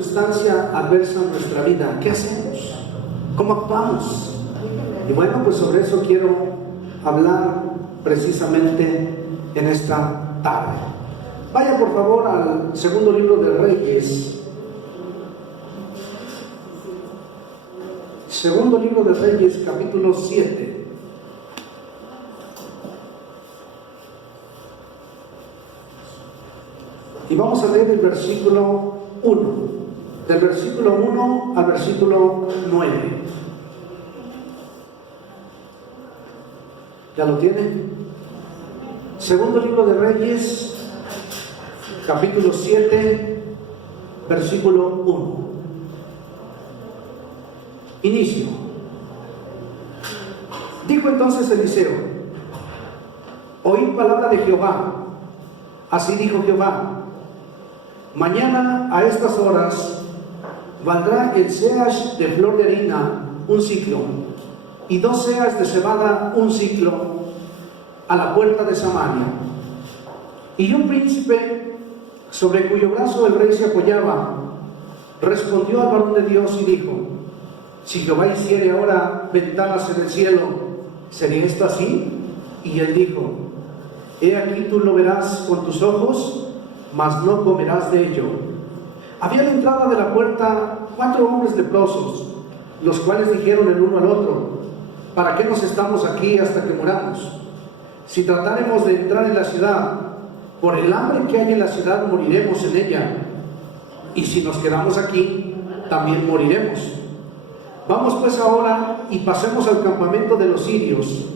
circunstancia adversa en nuestra vida, ¿qué hacemos? ¿Cómo actuamos? Y bueno, pues sobre eso quiero hablar precisamente en esta tarde. Vaya por favor al segundo libro de Reyes. Segundo libro de Reyes, capítulo 7. Y vamos a leer el versículo 1. Del versículo 1 al versículo 9. ¿Ya lo tiene? Segundo libro de Reyes, capítulo 7, versículo 1. Inicio. Dijo entonces Eliseo: oíd palabra de Jehová. Así dijo Jehová: mañana a estas horas valdrá el seah de flor de harina un siclo, y 2 seahs de cebada un siclo, a la puerta de Samaria. Y un príncipe, sobre cuyo brazo el rey se apoyaba, respondió al varón de Dios y dijo: si Jehová hiciere ahora ventanas en el cielo, ¿sería esto así? Y él dijo: he aquí tú lo verás con tus ojos, mas no comerás de ello. Había a la entrada de la puerta 4 hombres leprosos, los cuales dijeron el uno al otro: ¿para qué nos estamos aquí hasta que muramos? Si tratáremos de entrar en la ciudad, por el hambre que hay en la ciudad moriremos en ella, y si nos quedamos aquí, también moriremos. Vamos pues ahora y pasemos al campamento de los sirios.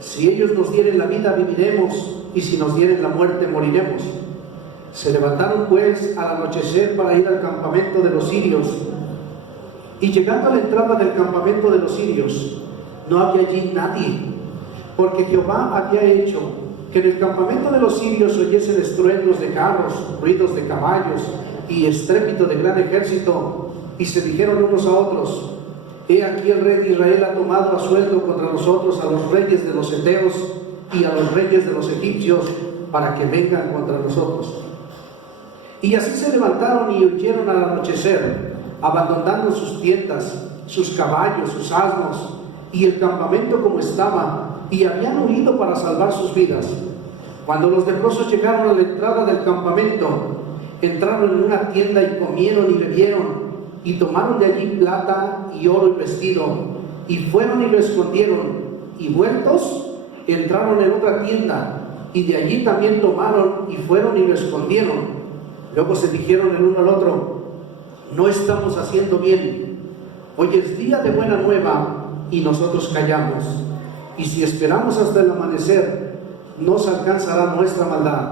Si ellos nos dieren la vida, viviremos, y si nos dieren la muerte, moriremos. Se levantaron pues al anochecer para ir al campamento de los sirios, y llegando a la entrada del campamento de los sirios, no había allí nadie, porque Jehová había hecho que en el campamento de los sirios oyesen estruendos de carros, ruidos de caballos y estrépito de gran ejército, y se dijeron unos a otros: he aquí el rey de Israel ha tomado a sueldo contra nosotros a los reyes de los heteos y a los reyes de los egipcios, para que vengan contra nosotros. Y así se levantaron y huyeron al anochecer, abandonando sus tiendas, sus caballos, sus asnos y el campamento como estaba, y habían huido para salvar sus vidas. Cuando los leprosos llegaron a la entrada del campamento, entraron en una tienda y comieron y bebieron, y tomaron de allí plata y oro y vestido, y fueron y lo escondieron, y vueltos entraron en otra tienda, y de allí también tomaron y fueron y lo escondieron. Luego se dijeron el uno al otro: no estamos haciendo bien. Hoy es día de buena nueva y nosotros callamos, y si esperamos hasta el amanecer, no se alcanzará nuestra maldad.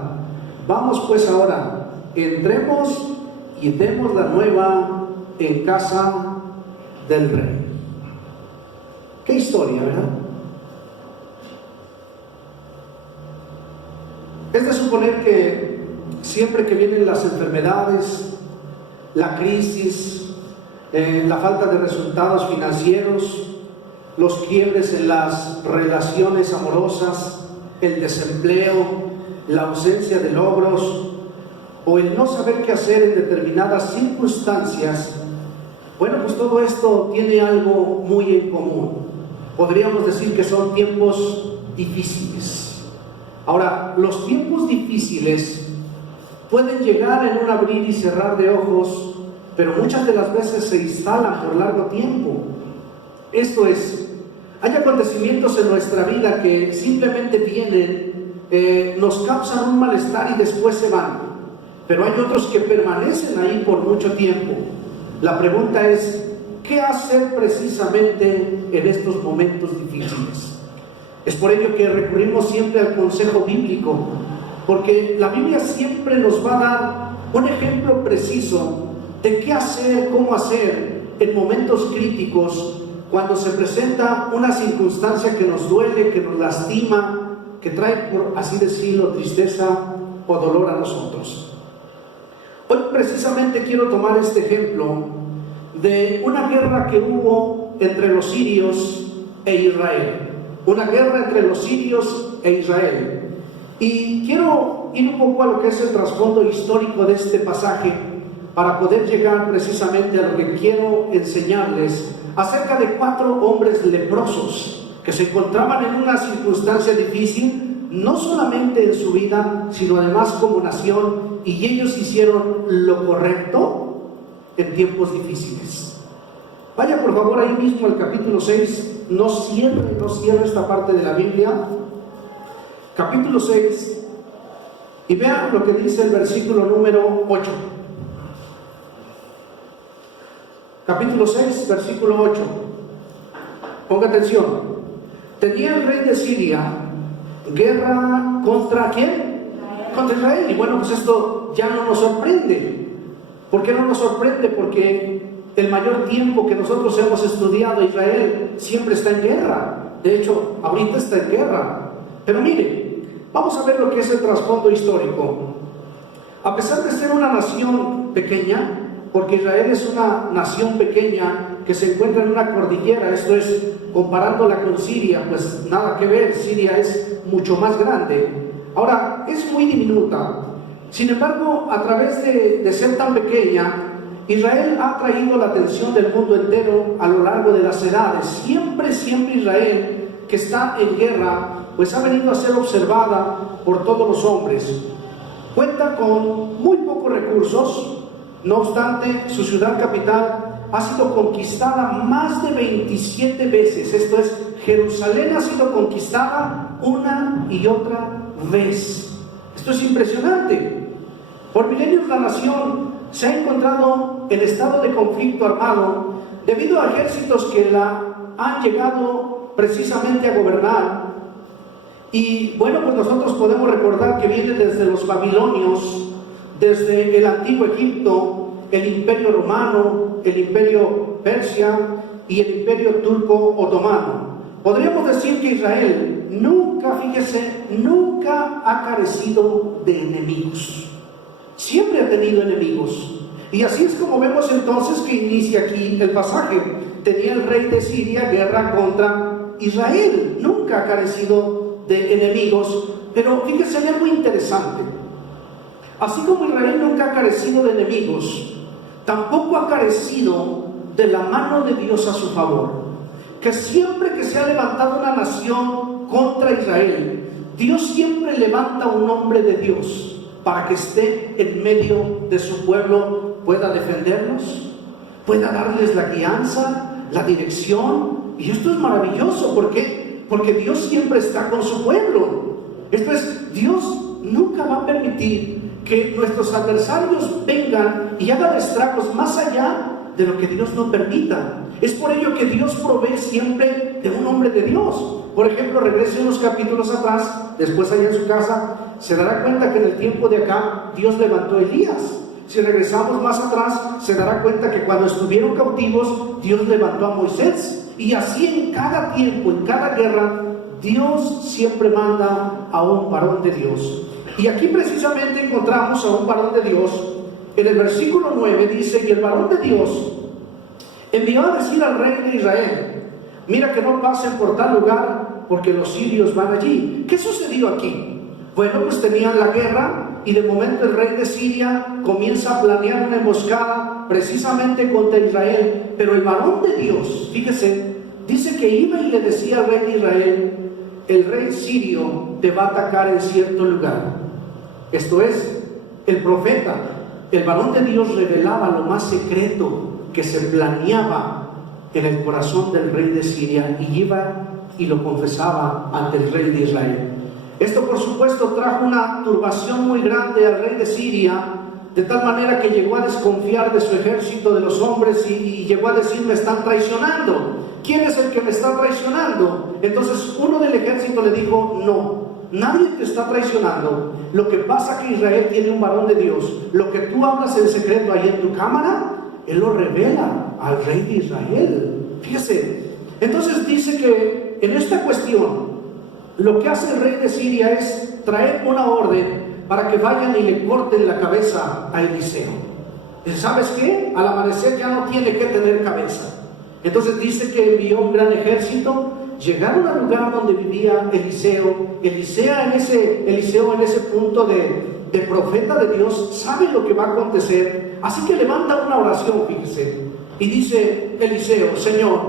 Vamos pues ahora, entremos y demos la nueva en casa del rey. Qué historia, ¿verdad? Es de suponer que siempre que vienen las enfermedades, la crisis, la falta de resultados financieros, los quiebres en las relaciones amorosas, el desempleo, la ausencia de logros o el no saber qué hacer en determinadas circunstancias, bueno, pues todo esto tiene algo muy en común. Podríamos decir que son tiempos difíciles. Ahora, los tiempos difíciles pueden llegar en un abrir y cerrar de ojos, pero muchas de las veces se instalan por largo tiempo. Esto es, hay acontecimientos en nuestra vida que simplemente vienen, nos causan un malestar y después se van, pero hay otros que permanecen ahí por mucho tiempo. La pregunta es, ¿qué hacer precisamente en estos momentos difíciles? Es por ello que recurrimos siempre al consejo bíblico, porque la Biblia siempre nos va a dar un ejemplo preciso de qué hacer, cómo hacer en momentos críticos, cuando se presenta una circunstancia que nos duele, que nos lastima, que trae, por así decirlo, tristeza o dolor a nosotros. Hoy precisamente quiero tomar este ejemplo de una guerra que hubo entre los sirios e Israel. Una guerra entre los sirios e Israel. Y quiero ir un poco a lo que es el trasfondo histórico de este pasaje, para poder llegar precisamente a lo que quiero enseñarles acerca de 4 hombres leprosos que se encontraban en una circunstancia difícil, no solamente en su vida, sino además como nación, y ellos hicieron lo correcto en tiempos difíciles. Vaya por favor ahí mismo al capítulo 6, no cierre esta parte de la Biblia, capítulo 6, y vean lo que dice el versículo número 8. Capítulo 6, versículo 8. Ponga atención. Tenía el rey de Siria guerra contra ¿quién? Contra Israel. Y bueno, pues esto ya no nos sorprende. ¿Por qué no nos sorprende? Porque el mayor tiempo que nosotros hemos estudiado Israel siempre está en guerra. De hecho, ahorita está en guerra. Pero mire, vamos a ver lo que es el trasfondo histórico. A pesar de ser una nación pequeña, porque Israel es una nación pequeña que se encuentra en una cordillera, esto es, comparándola con Siria, pues nada que ver, Siria es mucho más grande. Ahora, es muy diminuta. Sin embargo, a través de ser tan pequeña, Israel ha atraído la atención del mundo entero a lo largo de las edades. Siempre Israel, que está en guerra, pues ha venido a ser observada por todos los hombres. Cuenta con muy pocos recursos. No obstante, su ciudad capital ha sido conquistada más de 27 veces. Esto es, Jerusalén ha sido conquistada una y otra vez. Esto es impresionante. Por milenios la nación se ha encontrado en estado de conflicto armado debido a ejércitos que la han llegado precisamente a gobernar. Y bueno, pues nosotros podemos recordar que viene desde los babilonios, desde el antiguo Egipto, el imperio romano, el imperio persia y el imperio turco otomano. Podríamos decir que Israel nunca ha carecido de enemigos. Siempre ha tenido enemigos. Y así es como vemos entonces que inicia aquí el pasaje. Tenía el rey de Siria guerra contra Israel. Nunca ha carecido de enemigos. Pero fíjese, hay algo interesante. Así como Israel nunca ha carecido de enemigos, tampoco ha carecido de la mano de Dios a su favor. Que siempre que se ha levantado una nación contra Israel, Dios siempre levanta un hombre de Dios para que esté en medio de su pueblo, pueda defenderlos, pueda darles la guianza, la dirección. Y esto es maravilloso. ¿Por qué? Porque Dios siempre está con su pueblo. Esto es, Dios nunca va a permitir que nuestros adversarios vengan y hagan estragos más allá de lo que Dios no permita. Es por ello que Dios provee siempre de un hombre de Dios. Por ejemplo, regrese unos capítulos atrás, después allá en su casa, se dará cuenta que en el tiempo de acá Dios levantó a Elías. Si regresamos más atrás, se dará cuenta que cuando estuvieron cautivos, Dios levantó a Moisés. Y así en cada tiempo, en cada guerra, Dios siempre manda a un varón de Dios. Y aquí precisamente encontramos a un varón de Dios. En el versículo 9 dice: y el varón de Dios envió a decir al rey de Israel: mira que no pasen por tal lugar, porque los sirios van allí. ¿Qué sucedió aquí? Bueno, pues tenían la guerra, y de momento el rey de Siria comienza a planear una emboscada precisamente contra Israel. Pero el varón de Dios, fíjese, dice que iba y le decía al rey de Israel: el rey sirio te va a atacar en cierto lugar. Esto es, el profeta, el varón de Dios, revelaba lo más secreto que se planeaba en el corazón del rey de Siria, y iba y lo confesaba ante el rey de Israel. Esto, por supuesto, trajo una turbación muy grande al rey de Siria, de tal manera que llegó a desconfiar de su ejército, de los hombres, y llegó a decir: me están traicionando. ¿Quién es el que me está traicionando? Entonces uno del ejército le dijo: no, nadie te está traicionando. Lo que pasa es que Israel tiene un varón de Dios. Lo que tú hablas en secreto ahí en tu cámara, él lo revela al rey de Israel. Fíjese, entonces dice que en esta cuestión lo que hace el rey de Siria es traer una orden para que vayan y le corten la cabeza a Eliseo. ¿Sabes qué? Al amanecer ya no tiene que tener cabeza. Entonces dice que envió un gran ejército. Llegaron al lugar donde vivía Eliseo. Eliseo en ese punto de profeta de Dios, sabe lo que va a acontecer, así que levanta una oración, fíjese, y dice Eliseo: Señor,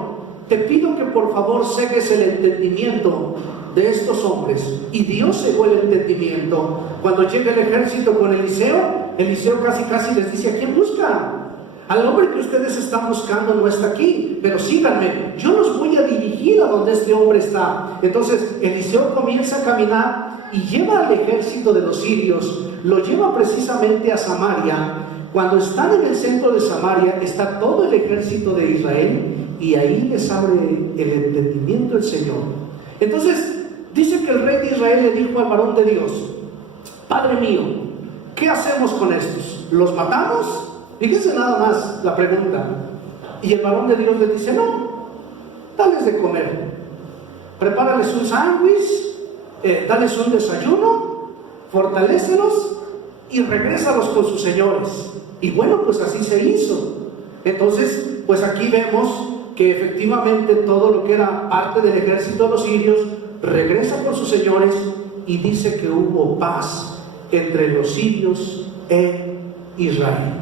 te pido que por favor cegues el entendimiento de estos hombres. Y Dios cegó el entendimiento. Cuando llega el ejército con Eliseo, Eliseo casi les dice: ¿a quién buscan? Al hombre que ustedes están buscando no está aquí, pero síganme, yo los voy a dirigir a donde este hombre está. Entonces Eliseo comienza a caminar y lleva al ejército de los sirios, lo lleva precisamente a Samaria. Cuando están en el centro de Samaria está todo el ejército de Israel, y ahí les abre el entendimiento el Señor. Entonces dice que el rey de Israel le dijo al varón de Dios: Padre mío, ¿qué hacemos con estos? ¿Los matamos? Fíjense nada más la pregunta. Y el varón de Dios le dice: no, dales de comer, prepárales un sándwich, dales un desayuno, fortalécelos y regrésalos con sus señores. Y bueno, pues así se hizo. Entonces, pues aquí vemos que efectivamente todo lo que era parte del ejército de los sirios regresa con sus señores, y dice que hubo paz entre los sirios e Israel.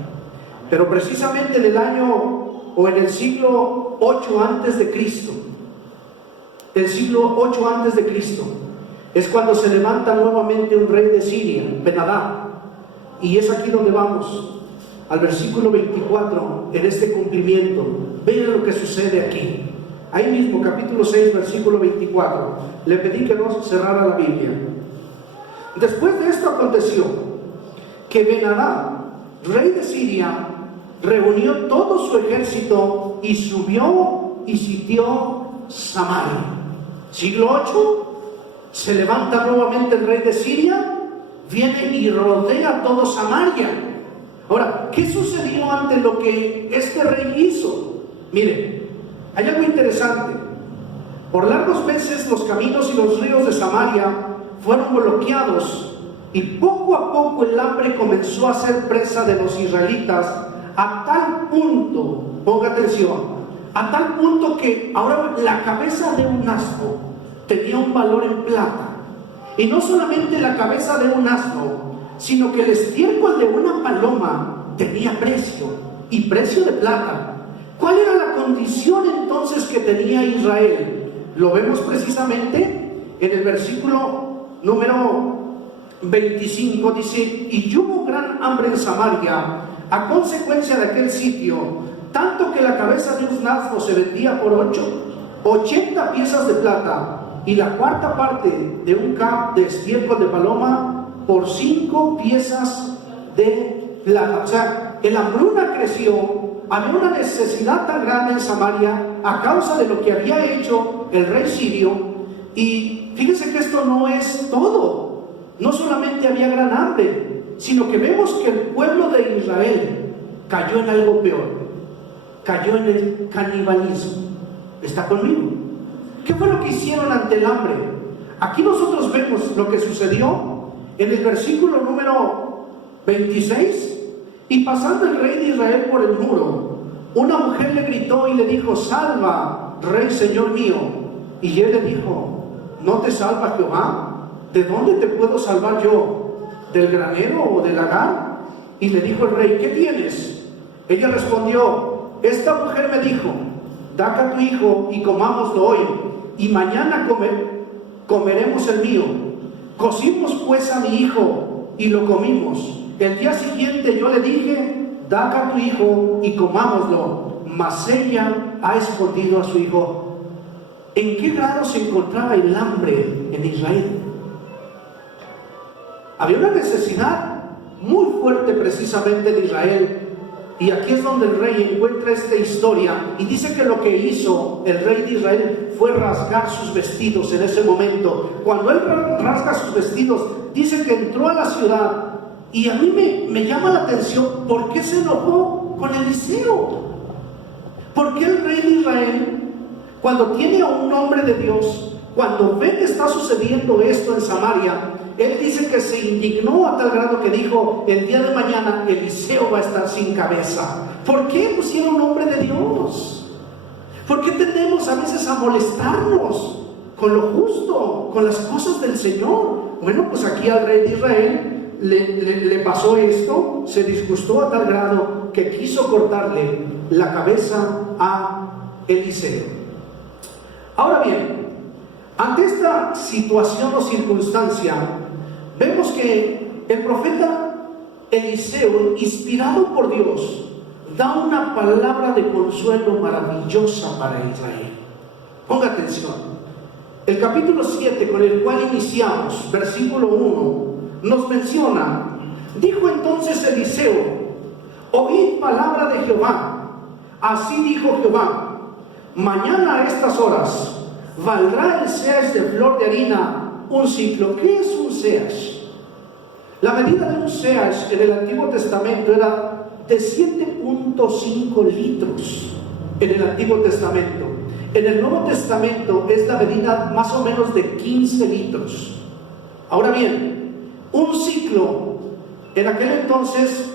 Pero precisamente en el año o en el siglo 8 antes de Cristo, el siglo 8 antes de Cristo, es cuando se levanta nuevamente un rey de Siria, Ben-Hadad. Y es aquí donde vamos, al versículo 24, en este cumplimiento. Vean lo que sucede aquí. Ahí mismo, capítulo 6, versículo 24. Le pedí que no cerrara la Biblia. Después de esto aconteció que Ben-Hadad, rey de Siria, reunió todo su ejército y subió y sitió Samaria. Siglo 8, se levanta nuevamente el rey de Siria, viene y rodea todo Samaria. Ahora, ¿qué sucedió ante lo que este rey hizo? Miren, hay algo interesante. Por largos meses los caminos y los ríos de Samaria fueron bloqueados, y poco a poco el hambre comenzó a ser presa de los israelitas, a tal punto, ponga atención, a tal punto que ahora la cabeza de un asno tenía un valor en plata. Y no solamente la cabeza de un asno, sino que el estiércol de una paloma tenía precio, y precio de plata. ¿Cuál era la condición entonces que tenía Israel? Lo vemos precisamente en el versículo número 25, dice: y hubo gran hambre en Samaria a consecuencia de aquel sitio, tanto que la cabeza de un asno se vendía por 80 piezas de plata, y la cuarta parte de un cab de estiércol de paloma por 5 piezas de plata. O sea, la hambruna creció, había una necesidad tan grande en Samaria a causa de lo que había hecho el rey sirio. Y fíjense que esto no es todo. No solamente había gran hambre, sino que vemos que el pueblo de Israel cayó en algo peor. Cayó en el canibalismo. ¿Está conmigo? ¿Qué fue lo que hicieron ante el hambre? Aquí nosotros vemos lo que sucedió en el versículo número 26. Y pasando el rey de Israel por el muro, una mujer le gritó y le dijo: salva, rey, señor mío. Y él le dijo: ¿no te salva Jehová? ¿De dónde te puedo salvar yo? ¿Del granero o del lagar? Y le dijo el rey: ¿qué tienes? Ella respondió: esta mujer me dijo: da acá a tu hijo y comámoslo hoy, y mañana comeremos el mío. Cocimos pues a mi hijo y lo comimos. El día siguiente yo le dije: da acá a tu hijo y comámoslo. Mas ella ha escondido a su hijo. ¿En qué grado se encontraba el hambre en Israel? Había una necesidad muy fuerte precisamente en Israel. Y aquí es donde el rey encuentra esta historia, y dice que lo que hizo el rey de Israel fue rasgar sus vestidos en ese momento. Cuando él rasga sus vestidos, dice que entró a la ciudad. Y a mí me llama la atención, ¿por qué se enojó con Eliseo? ¿Por qué el rey de Israel, cuando tiene a un hombre de Dios, cuando ve que está sucediendo esto en Samaria, él dice que se indignó a tal grado que dijo: el día de mañana Eliseo va a estar sin cabeza? ¿Por qué pusieron un hombre de Dios? ¿Por qué tendemos a veces a molestarnos con lo justo, con las cosas del Señor? Bueno, pues aquí al rey de Israel le pasó esto, se disgustó a tal grado que quiso cortarle la cabeza a Eliseo. Ahora bien, ante esta situación o circunstancia, vemos que el profeta Eliseo, inspirado por Dios, da una palabra de consuelo maravillosa para Israel. Ponga atención. El capítulo 7, con el cual iniciamos, versículo 1, nos menciona: dijo entonces Eliseo: oíd palabra de Jehová. Así dijo Jehová: mañana a estas horas valdrá el seas de flor de harina un ciclo. ¿Qué es un seas? La medida de un seas en el Antiguo Testamento era de 7.5 litros en el Antiguo Testamento. En el Nuevo Testamento es la medida más o menos de 15 litros. Ahora bien, un ciclo en aquel entonces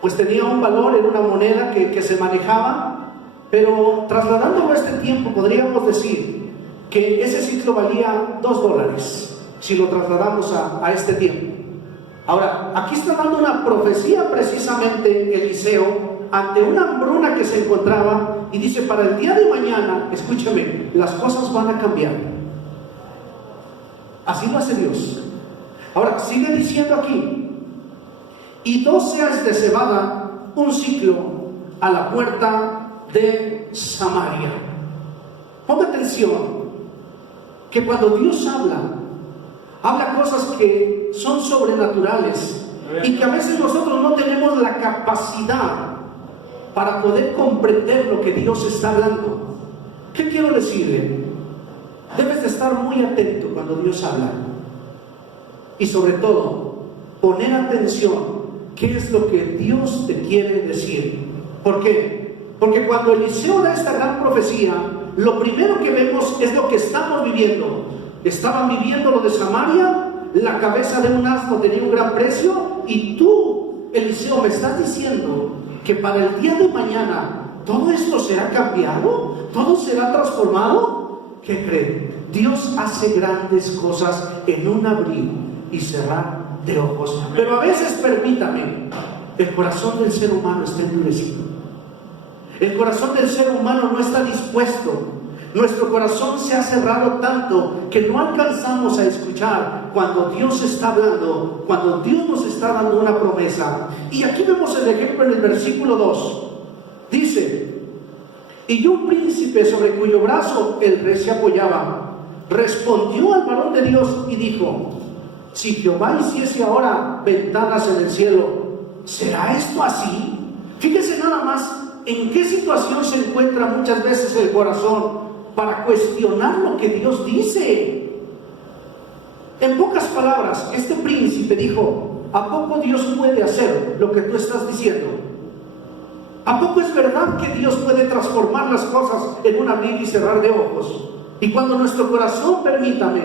pues tenía un valor, en una moneda que se manejaba, pero trasladándolo a este tiempo podríamos decir que ese ciclo valía $2 si lo trasladamos a este tiempo. Ahora, aquí está dando una profecía precisamente Eliseo ante una hambruna que se encontraba, y dice: para el día de mañana, escúchame, las cosas van a cambiar. Así lo hace Dios. Ahora, sigue diciendo aquí: y 2 seas de cebada un ciclo a la puerta de Samaria. Ponga atención, que cuando Dios habla cosas que son sobrenaturales y que a veces nosotros no tenemos la capacidad para poder comprender lo que Dios está hablando. ¿Qué quiero decirle? Debes de estar muy atento cuando Dios habla, y sobre todo poner atención qué es lo que Dios te quiere decir. ¿Por qué? Porque cuando Eliseo da esta gran profecía, lo primero que vemos es lo que estamos viviendo. Estaban viviendo lo de Samaria, la cabeza de un asno tenía un gran precio, y tú, Eliseo, me estás diciendo que para el día de mañana todo esto será cambiado, todo será transformado. ¿Qué creen? Dios hace grandes cosas en un abrir y cerrar de ojos. Pero a veces, permítame, el corazón del ser humano está endurecido. El corazón del ser humano no está dispuesto. Nuestro corazón se ha cerrado tanto que no alcanzamos a escuchar cuando Dios está hablando, cuando Dios nos está dando una promesa. Y aquí vemos el ejemplo en el versículo 2. Dice: y un príncipe sobre cuyo brazo el rey se apoyaba, respondió al varón de Dios y dijo: si Jehová hiciese ahora ventanas en el cielo, ¿será esto así? Fíjese nada más en qué situación se encuentra muchas veces el corazón para cuestionar lo que Dios dice. En pocas palabras, este príncipe dijo: ¿a poco Dios puede hacer lo que tú estás diciendo? ¿A poco es verdad que Dios puede transformar las cosas en un abrir y cerrar de ojos? Y cuando nuestro corazón, permítame,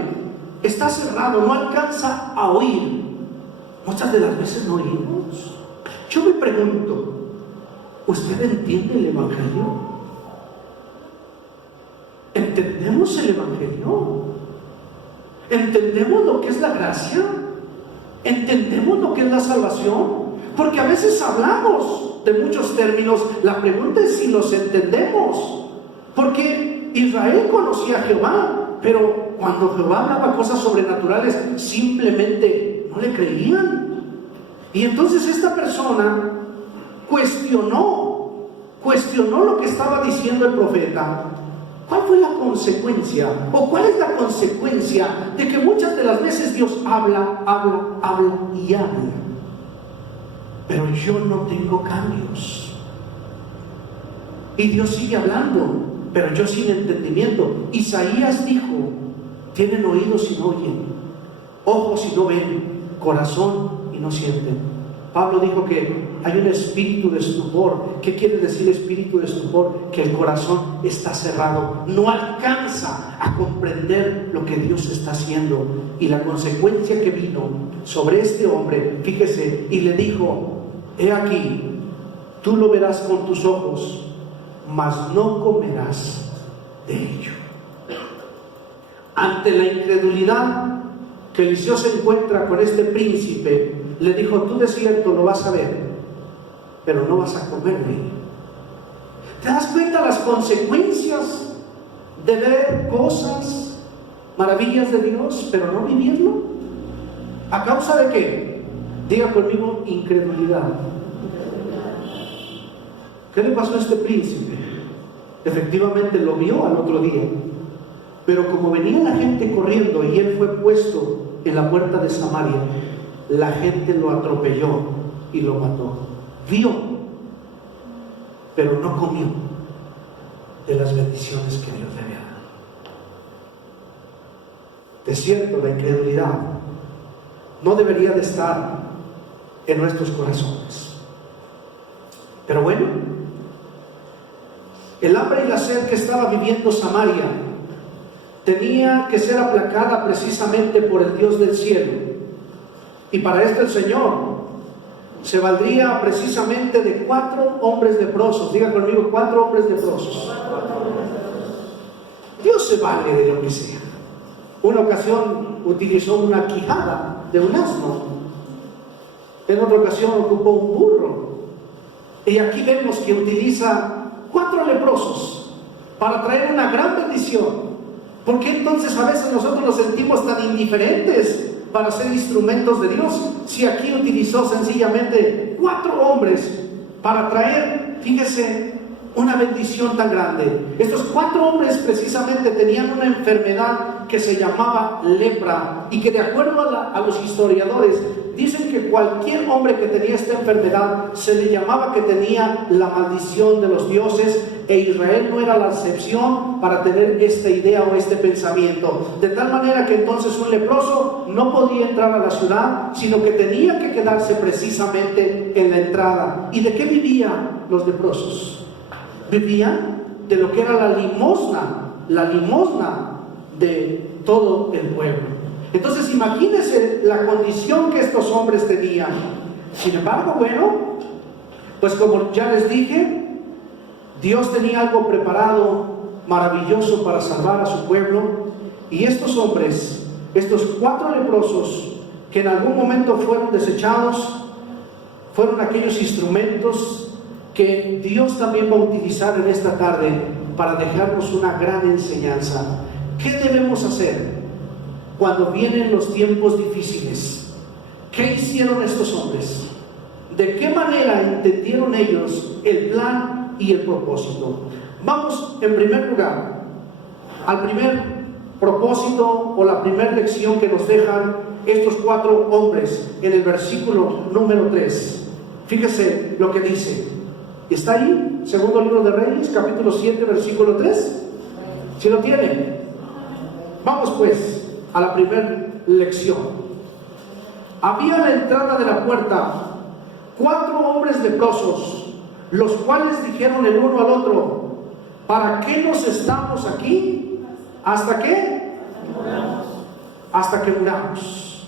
está cerrado, no alcanza a oír, muchas de las veces no oímos. Yo me pregunto, ¿usted entiende el Evangelio? ¿Entendemos el Evangelio? ¿Entendemos lo que es la gracia? ¿Entendemos lo que es la salvación? Porque a veces hablamos de muchos términos. La pregunta es si los entendemos. Porque Israel conocía a Jehová, pero cuando Jehová hablaba cosas sobrenaturales, simplemente no le creían. Y entonces esta persona cuestionó lo que estaba diciendo el profeta. ¿Cuál fue la consecuencia? ¿O cuál es la consecuencia de que muchas de las veces Dios habla y habla, pero yo no tengo cambios? Y Dios sigue hablando, pero yo sin entendimiento. Isaías dijo: tienen oídos y no oyen, ojos y no ven, corazón y no sienten. Pablo dijo que hay un espíritu de estupor. ¿Qué quiere decir espíritu de estupor? Que el corazón está cerrado, no alcanza a comprender lo que Dios está haciendo. Y la consecuencia que vino sobre este hombre, fíjese, y le dijo: he aquí, tú lo verás con tus ojos, mas no comerás de ello. Ante la incredulidad que Eliseo se encuentra con este príncipe, le dijo: tú de cierto lo vas a ver, pero no vas a comer de él. ¿Te das cuenta las consecuencias de ver cosas, maravillas de Dios, pero no vivirlo? ¿A causa de qué? Diga conmigo: incredulidad. ¿Qué le pasó a este príncipe? Efectivamente lo vio al otro día, pero como venía la gente corriendo y él fue puesto en la puerta de Samaria, la gente lo atropelló y lo mató. Vio, pero no comió de las bendiciones que Dios le había dado. De cierto, la incredulidad no debería de estar en nuestros corazones. Pero bueno, el hambre y la sed que estaba viviendo Samaria tenía que ser aplacada precisamente por el Dios del cielo. Y para esto el Señor se valdría precisamente de 4 hombres leprosos. Diga conmigo: 4 hombres leprosos. Dios se vale de lo que sea. Una ocasión utilizó una quijada de un asno, en otra ocasión ocupó un burro, y aquí vemos que utiliza 4 leprosos para traer una gran bendición. ¿Por qué entonces a veces nosotros nos sentimos tan indiferentes para ser instrumentos de Dios, si aquí utilizó sencillamente 4 hombres para traer, fíjese, una bendición tan grande? Estos 4 hombres precisamente tenían una enfermedad que se llamaba lepra, y que de acuerdo a los historiadores dicen que cualquier hombre que tenía esta enfermedad se le llamaba que tenía la maldición de los dioses, e Israel no era la excepción para tener esta idea o este pensamiento. De tal manera que entonces un leproso no podía entrar a la ciudad, sino que tenía que quedarse precisamente en la entrada. ¿Y de qué vivían los leprosos? Vivían de lo que era la limosna de todo el pueblo. Entonces imagínense la condición que estos hombres tenían. Sin embargo, bueno, pues como ya les dije, Dios tenía algo preparado maravilloso para salvar a su pueblo. Y estos hombres, estos 4 leprosos que en algún momento fueron desechados, fueron aquellos instrumentos que Dios también va a utilizar en esta tarde para dejarnos una gran enseñanza. ¿Qué debemos hacer cuando vienen los tiempos difíciles? ¿Qué hicieron estos hombres? ¿De qué manera entendieron ellos el plan y el propósito? Vamos en primer lugar al primer propósito o la primera lección que nos dejan estos 4 hombres en el versículo número 3. Fíjese lo que dice. ¿Está ahí? Segundo libro de Reyes, capítulo 7, versículo 3. ¿Sí lo tienen? Vamos pues a la primera lección. Había a la entrada de la puerta 4 hombres leprosos, los cuales dijeron el uno al otro: ¿para qué nos estamos aquí? ¿Hasta qué? Hasta que muramos.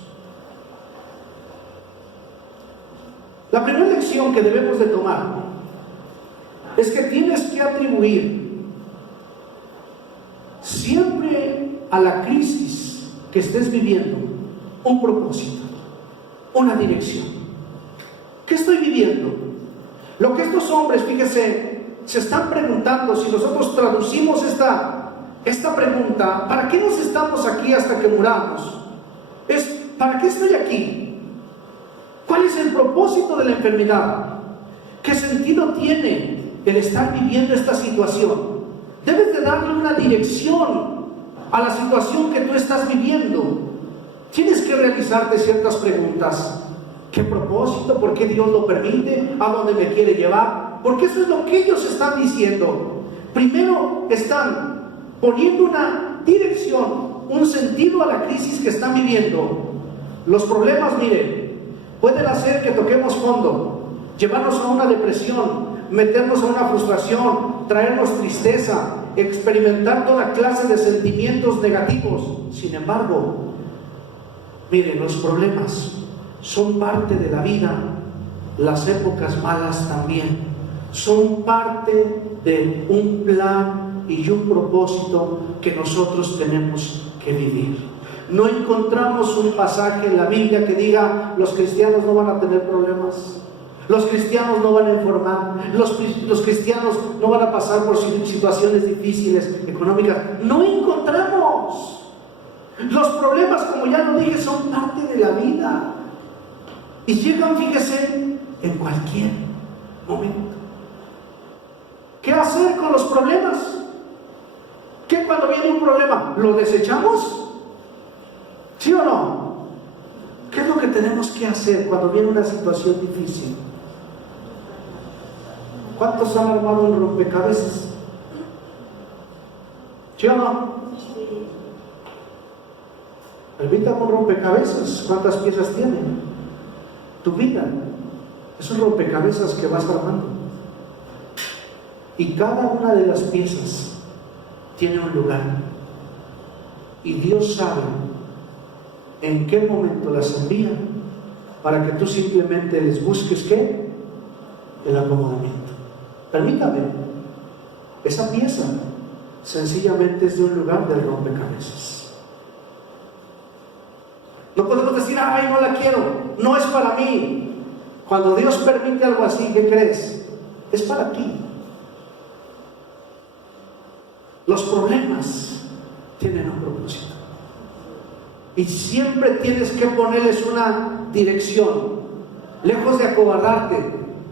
La primera lección que debemos de tomar es que tienes que atribuir siempre a la crisis que estés viviendo un propósito, una dirección. ¿Qué estoy viviendo? Lo que estos hombres, fíjese, se están preguntando, si nosotros traducimos esta pregunta: ¿para qué nos estamos aquí hasta que muramos? Es: ¿para qué estoy aquí? ¿Cuál es el propósito de la enfermedad? ¿Qué sentido tiene el estar viviendo esta situación? Debes de darle una dirección a la situación que tú estás viviendo. Tienes que realizarte ciertas preguntas. ¿Qué propósito? ¿Por qué Dios lo permite? ¿A dónde me quiere llevar? Porque eso es lo que ellos están diciendo. Primero están poniendo una dirección, un sentido a la crisis que están viviendo. Los problemas, miren, pueden hacer que toquemos fondo, llevarnos a una depresión, meternos a una frustración, traernos tristeza, experimentar toda clase de sentimientos negativos. Sin embargo, miren, los problemas son parte de la vida, las épocas malas también son parte de un plan y un propósito que nosotros tenemos que vivir. No encontramos un pasaje en la Biblia que diga: los cristianos no van a tener problemas, los cristianos no van a enfermar, los cristianos no van a pasar por situaciones difíciles económicas. No encontramos. Los problemas, como ya lo dije, son parte de la vida y llegan, fíjese, en cualquier momento. ¿Qué hacer con los problemas? ¿Qué cuando viene un problema lo desechamos? ¿Sí o no? ¿Qué es lo que tenemos que hacer cuando viene una situación difícil? ¿Cuántos han armado un rompecabezas? ¿Sí o no? Permítame un rompecabezas. ¿Cuántas piezas tiene? Tu vida es un rompecabezas que vas armando. Y cada una de las piezas tiene un lugar. Y Dios sabe en qué momento las envía para que tú simplemente les busques ¿qué? El acomodamiento. Permítame, esa pieza sencillamente es de un lugar del rompecabezas. No podemos decir: ay, no la quiero, no es para mí. Cuando Dios permite algo así, ¿qué crees? Es para ti. Los problemas tienen un propósito y siempre tienes que ponerles una dirección. Lejos de acobardarte,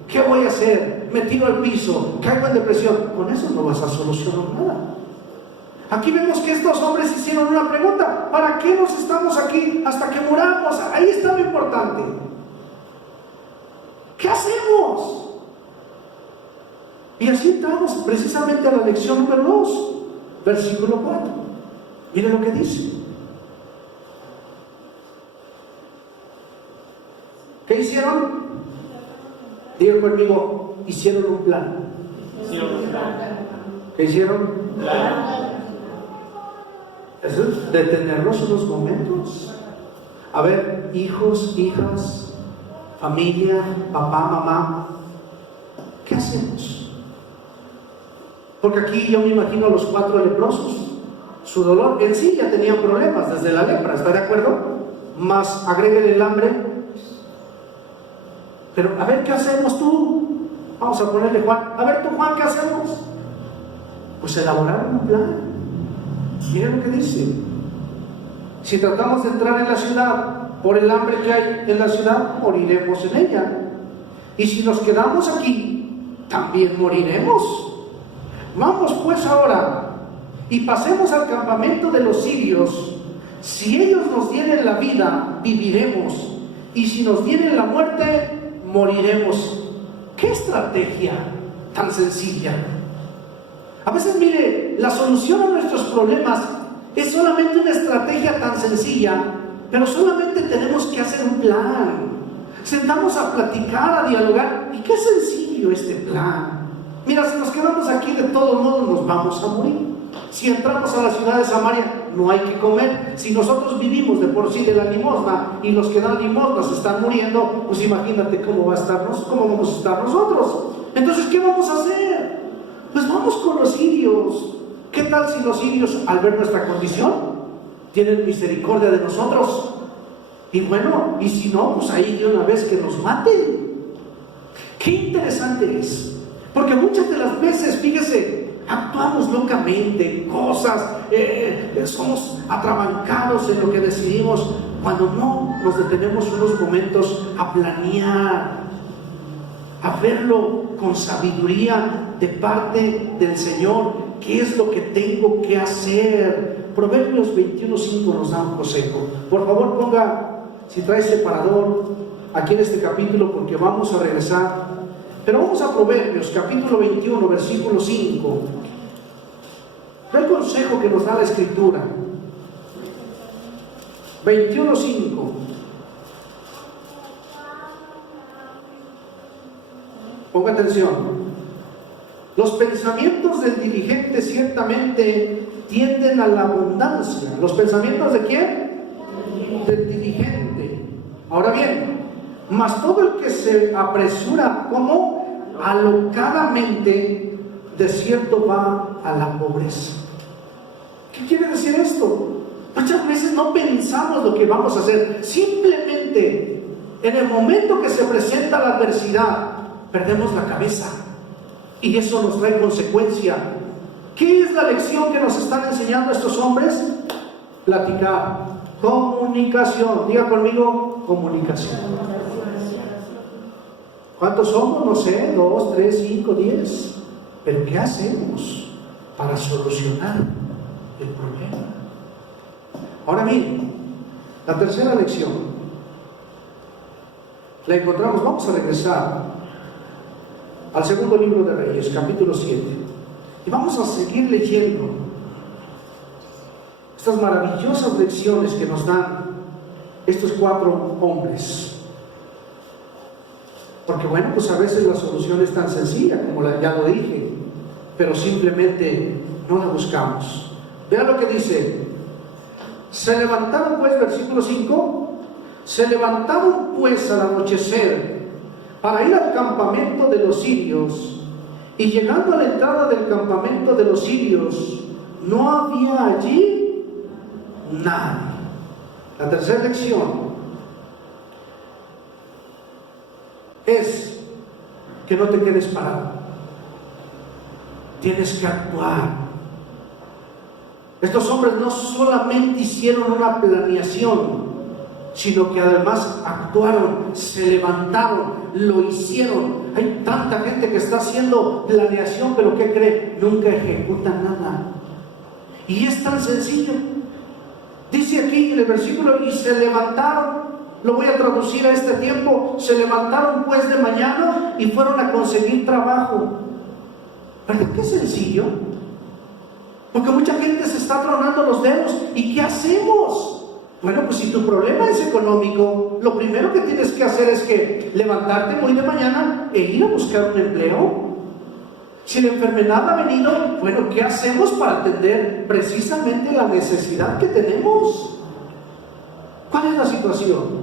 ¿qué voy a hacer? Me tiro al piso, caigo en depresión. Con eso no vas a solucionar nada. Aquí vemos que estos hombres hicieron una pregunta: ¿para qué nos estamos aquí hasta que muramos? Ahí está lo importante. ¿Qué hacemos? Y así entramos precisamente a la lección número 2, versículo 4. Mire lo que dice. ¿Qué hicieron? Diga conmigo: hicieron un plan. ¿Qué hicieron? Eso es detenernos unos momentos. A ver, hijos, hijas, familia, papá, mamá, ¿qué hacemos? Porque aquí yo me imagino a los 4 leprosos. Su dolor en sí ya tenían problemas desde la lepra, ¿está de acuerdo? Más agréguele el hambre. Pero a ver, ¿qué hacemos tú? Vamos a ponerle Juan. A ver tú, Juan, ¿qué hacemos? Pues elaboraron un plan. Miren lo que dice: si tratamos de entrar en la ciudad por el hambre que hay en la ciudad, moriremos en ella. Y si nos quedamos aquí, también moriremos. Vamos pues ahora y pasemos al campamento de los sirios. Si ellos nos dieren la vida, viviremos, y si nos dieren la muerte, moriremos. ¿Qué estrategia tan sencilla? A veces, mire, la solución a nuestros problemas es solamente una estrategia tan sencilla, pero solamente tenemos que hacer un plan. Sentamos a platicar, a dialogar, y qué sencillo este plan. Mira, si nos quedamos aquí, de todos modos nos vamos a morir. Si entramos a la ciudad de Samaria, no hay que comer. Si nosotros vivimos de por sí de la limosna y los que dan limosna se están muriendo, pues imagínate cómo vamos a estar nosotros. Entonces, ¿qué vamos a hacer? Pues vamos con los sirios. ¿Qué tal si los sirios, al ver nuestra condición, tienen misericordia de nosotros? Y bueno, y si no, pues ahí de una vez que nos maten. Qué interesante es, porque muchas de las veces, fíjese, actuamos locamente, cosas, somos atrabancados en lo que decidimos, cuando no nos detenemos unos momentos a planear, a verlo con sabiduría de parte del Señor. ¿Qué es lo que tengo que hacer? Proverbios 21:5 nos da un consejo. Por favor, ponga, si trae separador, aquí en este capítulo, porque vamos a regresar. Pero vamos a Proverbios, capítulo 21, versículo 5. Ve el consejo que nos da la Escritura. 21:5. Ponga atención. Los pensamientos del diligente ciertamente tienden a la abundancia. ¿Los pensamientos de quién? Del diligente. Ahora bien, mas todo el que se apresura como alocadamente, de cierto va a la pobreza. ¿Qué quiere decir esto? Muchas veces no pensamos lo que vamos a hacer. Simplemente, en el momento que se presenta la adversidad, perdemos la cabeza. Y eso nos trae consecuencia. ¿Qué es la lección que nos están enseñando estos hombres? Platicar. Comunicación. Diga conmigo, comunicación. ¿Cuántos somos? No sé, 2, 3, 5, 10. Pero ¿qué hacemos para solucionar el problema? Ahora bien, la tercera lección la encontramos. Vamos a regresar al segundo libro de Reyes, capítulo 7, y vamos a seguir leyendo estas maravillosas lecciones que nos dan estos 4 hombres. Porque bueno, pues a veces la solución es tan sencilla como ya lo dije, pero simplemente no la buscamos. Vean lo que dice. Se levantaron pues, versículo 5, se levantaron pues al anochecer para ir al campamento de los sirios, y llegando a la entrada del campamento de los sirios, no había allí nadie. La tercera lección es que no te quedes parado. Tienes que actuar. Estos hombres no solamente hicieron una planeación, sino que además actuaron, se levantaron, lo hicieron. Hay tanta gente que está haciendo planeación, pero ¿qué cree? Nunca ejecuta nada. Y es tan sencillo. Dice aquí en el versículo, y se levantaron. Lo voy a traducir a este tiempo. Se levantaron pues de mañana y fueron a conseguir trabajo. ¿Verdad que sencillo? Porque mucha gente se está tronando los dedos. ¿Y qué hacemos? Bueno, pues si tu problema es económico, lo primero que tienes que hacer es que levantarte muy de mañana e ir a buscar un empleo. Si la enfermedad ha venido, bueno, ¿qué hacemos para atender precisamente la necesidad que tenemos? ¿Cuál es la situación?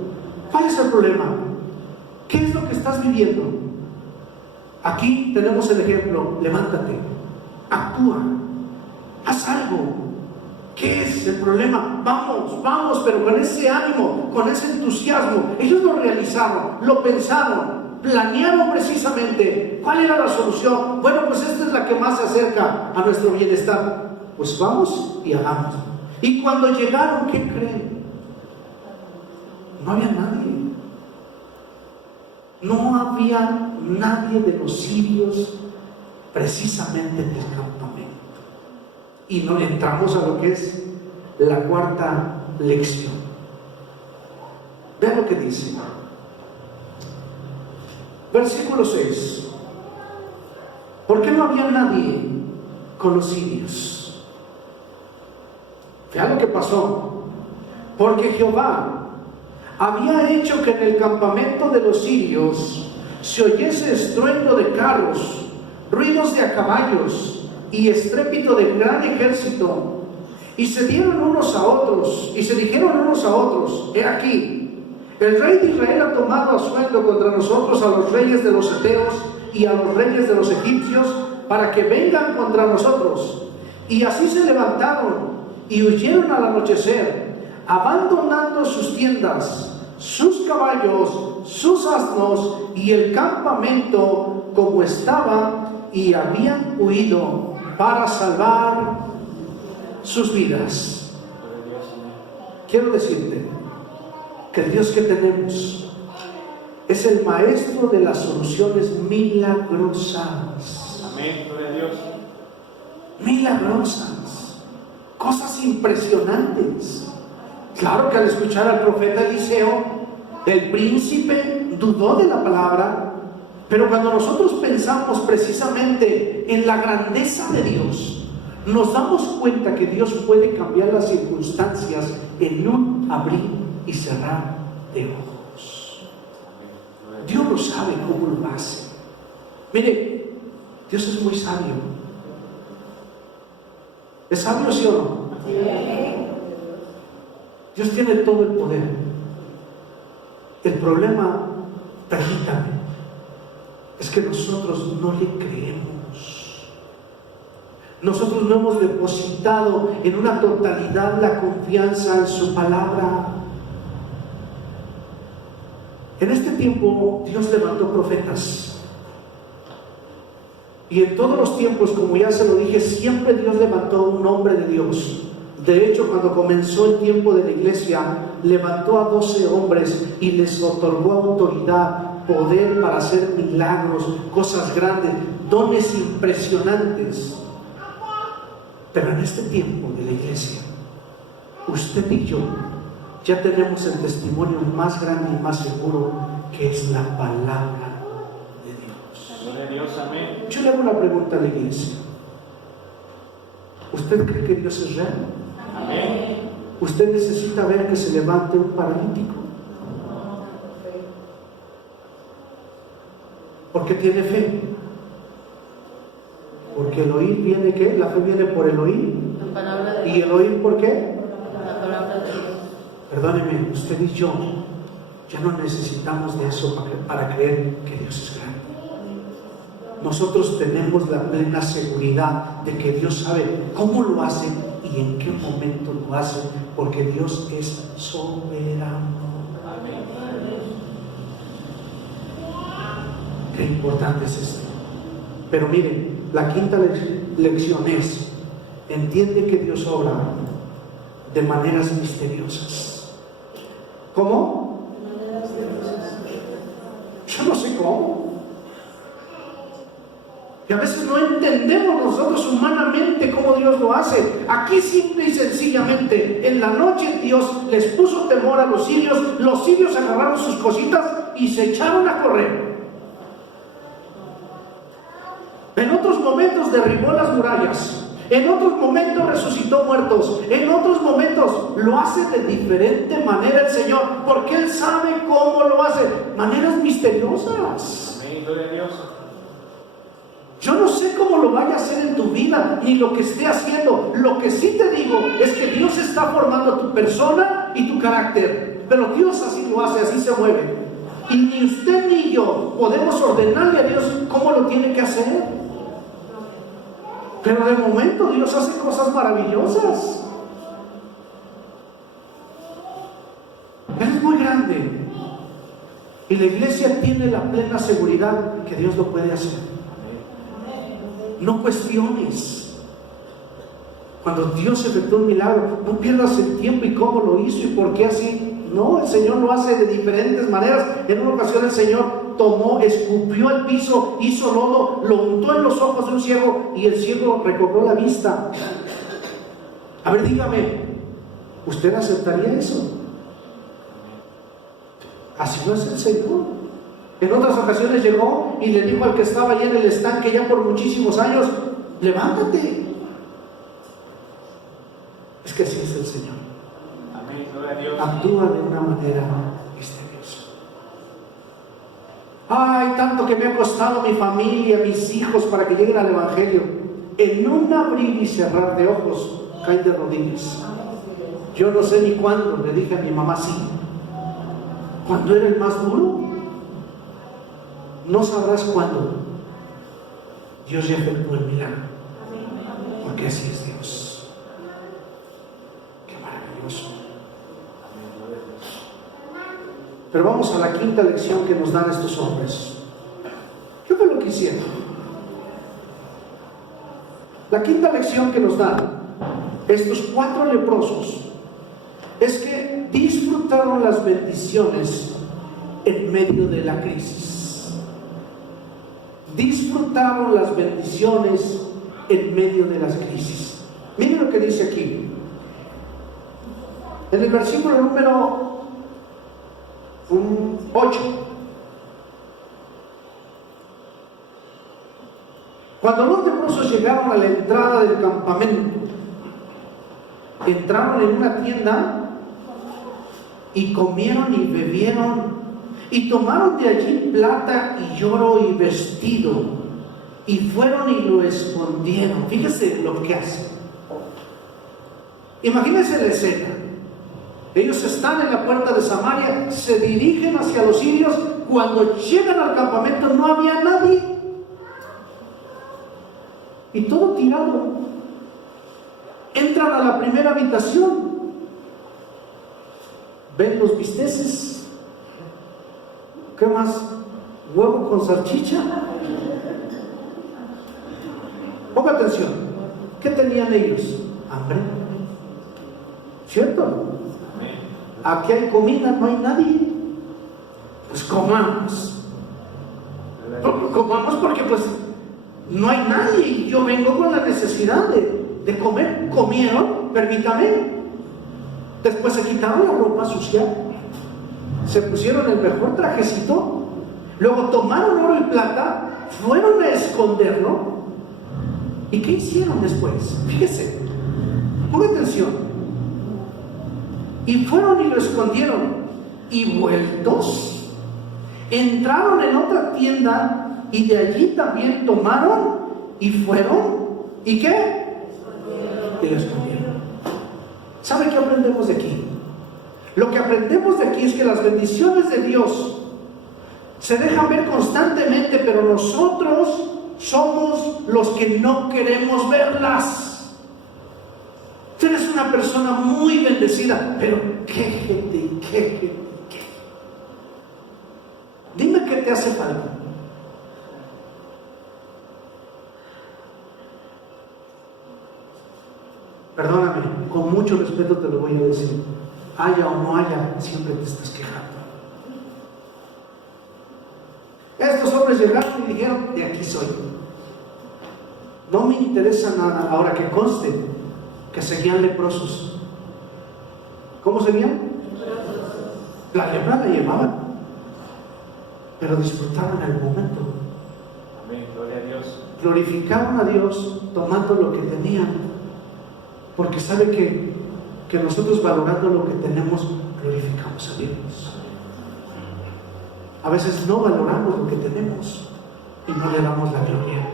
¿Cuál es el problema? ¿Qué es lo que estás viviendo? Aquí tenemos el ejemplo. Levántate, actúa, haz algo. ¿Qué es el problema? Vamos, pero con ese ánimo, con ese entusiasmo. Ellos lo realizaron, lo pensaron, planearon precisamente. ¿Cuál era la solución? Bueno, pues esta es la que más se acerca a nuestro bienestar. Pues vamos y hagamos. Y cuando llegaron, ¿qué creen? No había nadie. No había nadie de los sirios precisamente en el campamento. Y no entramos a lo que es la cuarta lección. Vean lo que dice. Versículo 6. ¿Por qué no había nadie con los sirios? Vean lo que pasó. Porque Jehová había hecho que en el campamento de los sirios se oyese estruendo de carros, ruidos de a caballos y estrépito de gran ejército, y se dieron unos a otros, y se dijeron unos a otros: he aquí, el rey de Israel ha tomado a sueldo contra nosotros a los reyes de los heteos y a los reyes de los egipcios, para que vengan contra nosotros. Y así se levantaron y huyeron al anochecer, abandonando sus tiendas, sus caballos, sus asnos y el campamento como estaba, y habían huido para salvar sus vidas. Quiero decirte que el Dios que tenemos es el maestro de las soluciones milagrosas. Amén, gloria a Dios. Milagrosas, cosas impresionantes. Claro que al escuchar al profeta Eliseo, el príncipe dudó de la palabra. Pero cuando nosotros pensamos precisamente en la grandeza de Dios, nos damos cuenta que Dios puede cambiar las circunstancias en un abrir y cerrar de ojos. Dios lo sabe cómo lo hace. Mire, Dios es muy sabio. ¿Es sabio, sí o no? Dios tiene todo el poder. El problema, permítame, es que nosotros no le creemos. Nosotros no hemos depositado en una totalidad la confianza en su palabra. En este tiempo Dios levantó profetas. Y en todos los tiempos, como ya se lo dije, siempre Dios levantó un hombre de Dios. De hecho, cuando comenzó el tiempo de la iglesia, levantó a 12 hombres y les otorgó autoridad, poder para hacer milagros, cosas grandes, dones impresionantes. Pero en este tiempo de la iglesia, usted y yo ya tenemos el testimonio más grande y más seguro, que es la palabra de Dios. Gloria a Dios, amén. Yo le hago una pregunta a la iglesia. ¿Usted cree que Dios es real? Amén. ¿Usted necesita ver que se levante un paralítico? ¿Por qué tiene fe? Porque el oír viene, ¿qué? La fe viene por el oír. La palabra de Dios. ¿Y el oír por qué? La palabra de Dios. Perdóneme, usted y yo ya no necesitamos de eso para creer que Dios es grande. Nosotros tenemos la plena seguridad de que Dios sabe cómo lo hace y en qué momento lo hace, porque Dios es soberano. Amén. Qué importante es esto. Pero miren, la quinta lección es: entiende que Dios obra de maneras misteriosas. ¿Cómo? Yo no sé cómo. Y a veces no entendemos nosotros humanamente cómo Dios lo hace. Aquí simple y sencillamente, en la noche Dios les puso temor a los sirios agarraron sus cositas y se echaron a correr. En otros momentos derribó las murallas, en otros momentos resucitó muertos, en otros momentos lo hace de diferente manera el Señor, porque Él sabe cómo lo hace, maneras misteriosas. Amén. Gloria a Dios. Yo no sé cómo lo vaya a hacer en tu vida, ni lo que esté haciendo. Lo que sí te digo es que Dios está formando tu persona y tu carácter, pero Dios así lo hace, así se mueve. Y ni usted ni yo podemos ordenarle a Dios cómo lo tiene que hacer. Pero de momento Dios hace cosas maravillosas. Él es muy grande. Y la iglesia tiene la plena seguridad que Dios lo puede hacer. No cuestiones. Cuando Dios efectuó un milagro, no pierdas el tiempo y cómo lo hizo y por qué así. No, el Señor lo hace de diferentes maneras. En una ocasión el Señor tomó, escupió el piso, hizo lodo, lo untó en los ojos de un ciego y el ciego recobró la vista. A ver, dígame, ¿usted aceptaría eso? Así no es el Señor. En otras ocasiones llegó y le dijo al que estaba allí en el estanque ya por muchísimos años: levántate. Es que así es el Señor. Amén. Gloria a Dios. Actúa de una manera misteriosa. Ay, tanto que me ha costado mi familia, mis hijos para que lleguen al Evangelio. En un abrir y cerrar de ojos caen de rodillas. Yo no sé ni cuándo, le dije a mi mamá, sí. Cuando era el más duro, no sabrás cuándo Dios ya efectuó el milagro, porque así es Dios. Qué maravilloso. Pero vamos a la quinta lección que nos dan estos hombres. ¿Qué fue lo que hicieron? La quinta lección que nos dan estos 4 leprosos es que disfrutaron las bendiciones en medio de la crisis. Disfrutaron las bendiciones en medio de las crisis. Miren lo que dice aquí. En el versículo número 8. Cuando los leprosos llegaron a la entrada del campamento, entraron en una tienda y comieron y bebieron y tomaron de allí plata y oro y vestido y fueron y lo escondieron. Fíjese lo que hacen. Imagínense la escena. Ellos están en la puerta de Samaria, se dirigen hacia los sirios. Cuando llegan al campamento no había nadie y todo tirado. Entran a la primera habitación, ven los bisteces, ¿qué más? Huevo con salchicha. Ponga atención, ¿qué tenían ellos? Hambre, ¿cierto? Aquí hay comida, no hay nadie. Pues comamos. Comamos porque pues no hay nadie y yo vengo con la necesidad de comer. Comieron, permítame. Después se quitaron la ropa sucia, se pusieron el mejor trajecito, luego tomaron oro y plata, fueron a esconderlo. ¿Y qué hicieron después? Fíjese, ponga atención. Y fueron y lo escondieron. Y vueltos, entraron en otra tienda y de allí también tomaron y fueron. ¿Y qué? Y lo escondieron. ¿Sabe qué aprendemos de aquí? Lo que aprendemos de aquí es que las bendiciones de Dios se dejan ver constantemente, pero nosotros somos los que no queremos verlas. Tú eres una persona muy bendecida, pero qué gente. Dime qué te hace falta. Perdóname, con mucho respeto te lo voy a decir. Haya o no haya, siempre te estás quejando. Estos hombres llegaron y dijeron, de aquí soy. No me interesa nada. Ahora que conste que seguían leprosos. ¿Cómo seguían? La lepra la llevaban, pero disfrutaron el momento. Amén, gloria a Dios. Glorificaron a Dios tomando lo que tenían, porque sabe que nosotros, valorando lo que tenemos, glorificamos a Dios. A veces no valoramos lo que tenemos y no le damos la gloria.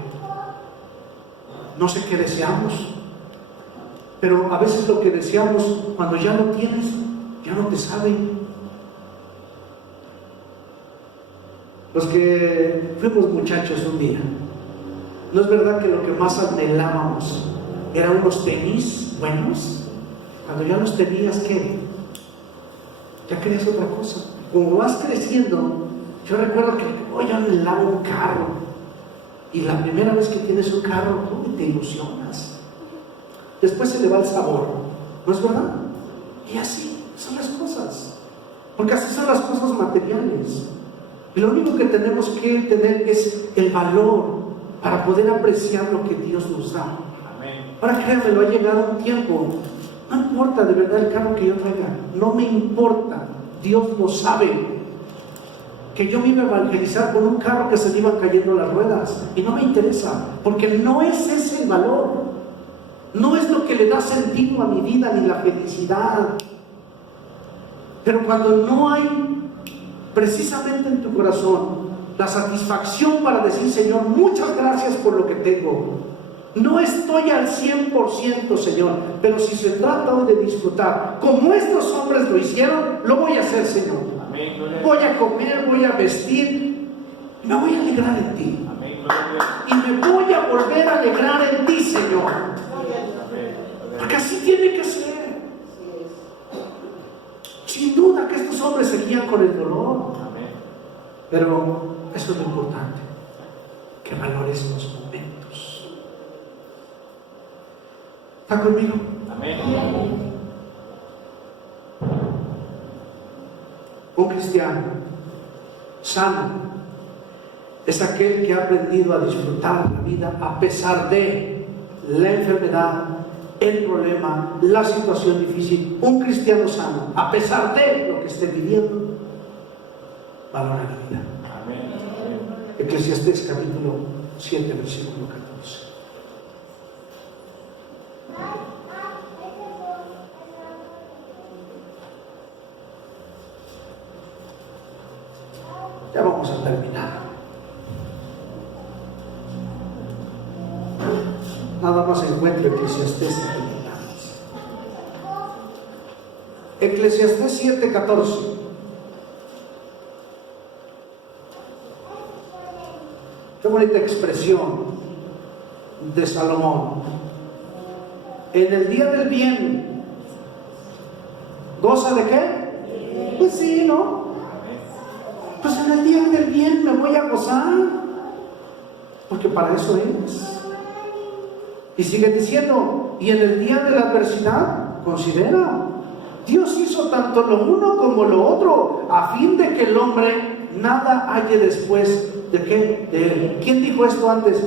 No sé qué deseamos, pero a veces lo que deseamos, cuando ya lo tienes, ya no te sabe. Los que fuimos muchachos un día, ¿no es verdad que lo que más anhelábamos eran unos tenis buenos? Cuando ya los tenías, ¿qué? Ya querías otra cosa. Como vas creciendo, yo recuerdo que yo anhelaba un carro. Y la primera vez que tienes un carro, te ilusionas. Después se le va el sabor, ¿no es verdad? Y así son las cosas. Porque así son las cosas materiales. Y lo único que tenemos que tener es el valor para poder apreciar lo que Dios nos da. Amén. Ahora créanmelo, ha llegado un tiempo. No importa de verdad el carro que yo traiga, no me importa. Dios lo sabe. Que yo me iba a evangelizar con un carro que se le iban cayendo las ruedas, y no me interesa, porque no es ese el valor, no es lo que le da sentido a mi vida ni la felicidad. Pero cuando no hay precisamente en tu corazón la satisfacción para decir, Señor, muchas gracias por lo que tengo, no estoy al 100%, Señor, pero si se trata hoy de disfrutar como estos hombres lo hicieron, lo voy a hacer, Señor. Amén, gloria a Dios. Voy a comer, voy a vestir, y me voy a alegrar en ti. Amén, gloria a Dios. Y me voy a volver a alegrar en ti, Señor. Amén. Porque así tiene que ser. Sin duda que estos hombres seguían con el dolor. Amén. Pero eso es lo importante, que valores los momentos. ¿Está conmigo? Amén. Un cristiano sano es aquel que ha aprendido a disfrutar la vida a pesar de la enfermedad, el problema, la situación difícil. Un cristiano sano, a pesar de lo que esté viviendo, valora la vida. Amén. Eclesiastés capítulo 7, versículo 14. Ya vamos a terminar. Nada más encuentro Eclesiastés. Eclesiastés 7:14. Qué bonita expresión de Salomón. En el día del bien, ¿goza de qué? Pues sí, ¿no? Pues en el día del bien me voy a gozar, porque para eso es. Y sigue diciendo, y en el día de la adversidad, considera, Dios hizo tanto lo uno como lo otro, a fin de que el hombre nada halle después de qué, de él. ¿Quién dijo esto antes?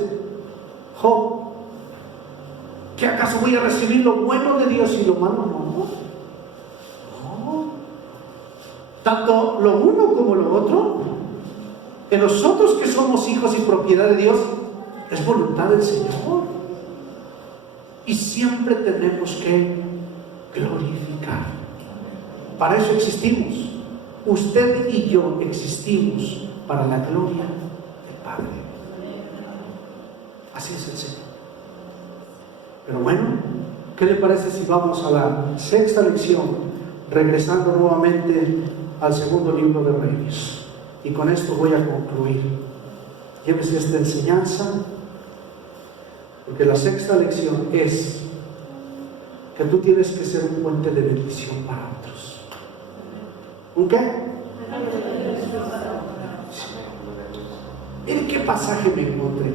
Job. ¿Que acaso voy a recibir lo bueno de Dios y lo malo no? No. Tanto lo uno como lo otro, en nosotros que somos hijos y propiedad de Dios, es voluntad del Señor. Y siempre tenemos que glorificar. Para eso existimos. Usted y yo existimos para la gloria del Padre. Así es el Señor. Pero bueno, ¿qué le parece si vamos a la sexta lección, regresando nuevamente al segundo libro de Reyes? Y con esto voy a concluir. Llévese esta enseñanza, porque la sexta lección es que tú tienes que ser un puente de bendición para otros. ¿Un qué? Miren qué pasaje me encontré.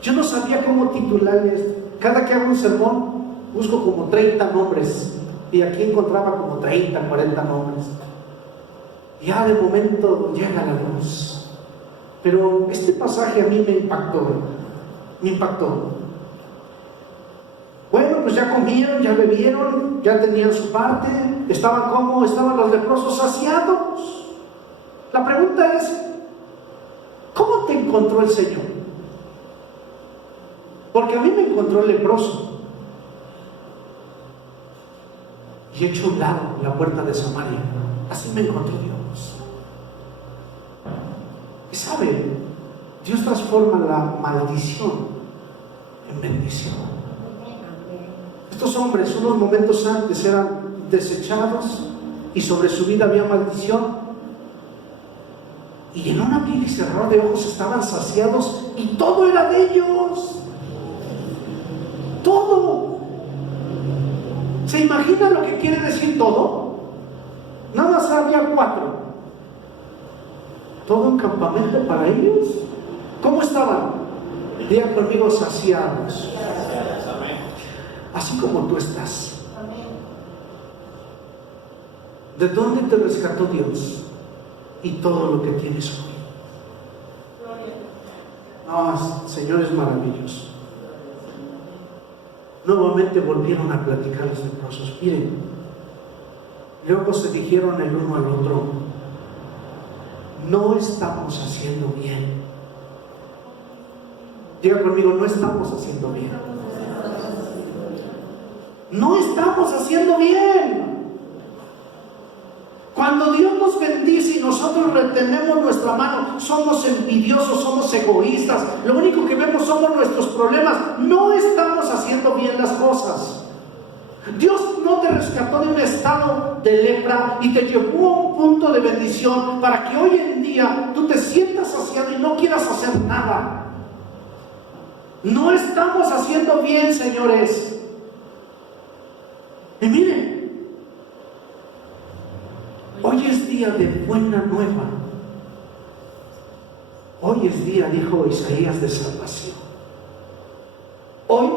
Yo no sabía cómo titularle esto. Cada que hago un sermón, busco como 30 nombres. Y aquí encontraba como 30, 40 nombres. Ya de momento llega la luz. Pero este pasaje a mí me impactó. Me impactó. Bueno, pues ya comieron, ya bebieron, ya tenían su parte. Estaban como, estaban los leprosos saciados. La pregunta es, ¿cómo te encontró el Señor? Porque a mí me encontró el leproso y hecho a un lado la puerta de Samaria. Así me encontró Dios. Y sabe, Dios transforma la maldición en bendición. Estos hombres unos momentos antes eran desechados y sobre su vida había maldición, y en un abrir y cerrar de ojos estaban saciados y todo era de ellos. Todo. ¿Se imagina lo que quiere decir todo? Nada más había 4. Todo un campamento para ellos. ¿Cómo estaban? Diga conmigo, saciados. Así como tú estás. ¿De dónde te rescató Dios? Y todo lo que tienes hoy. No, Señor, es maravilloso. Nuevamente volvieron a platicar los leprosos. Miren, luego se dijeron el uno al otro, no estamos haciendo bien. Diga conmigo, no estamos haciendo bien. No estamos haciendo bien. Cuando Dios nos bendice y nosotros retenemos nuestra mano, somos envidiosos, somos egoístas. Lo único que vemos somos nuestros problemas. No estamos haciendo bien las cosas. Dios no te rescató de un estado de lepra y te llevó a un punto de bendición para que hoy en día tú te sientas saciado y no quieras hacer nada. No estamos haciendo bien, señores. Y miren, hoy es día de buena nueva. Hoy es día, dijo Isaías, de salvación. Hoy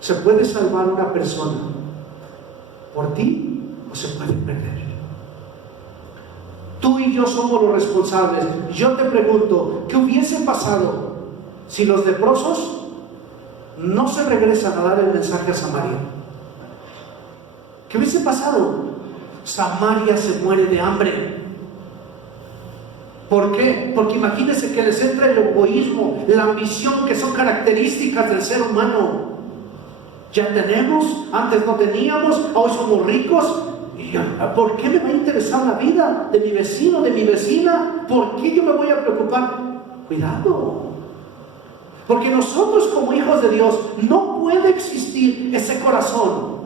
se puede salvar una persona por ti o se puede perder. Tú y yo somos los responsables. Yo te pregunto, ¿qué hubiese pasado si los leprosos no se regresan a dar el mensaje a Samaria? ¿Qué hubiese pasado? Samaria se muere de hambre. ¿Por qué? Porque imagínense que les entra el egoísmo, la ambición, que son características del ser humano. Ya tenemos, antes no teníamos, hoy somos ricos. ¿Por qué me va a interesar la vida de mi vecino, de mi vecina? ¿Por qué yo me voy a preocupar? Cuidado. Porque nosotros como hijos de Dios no puede existir ese corazón.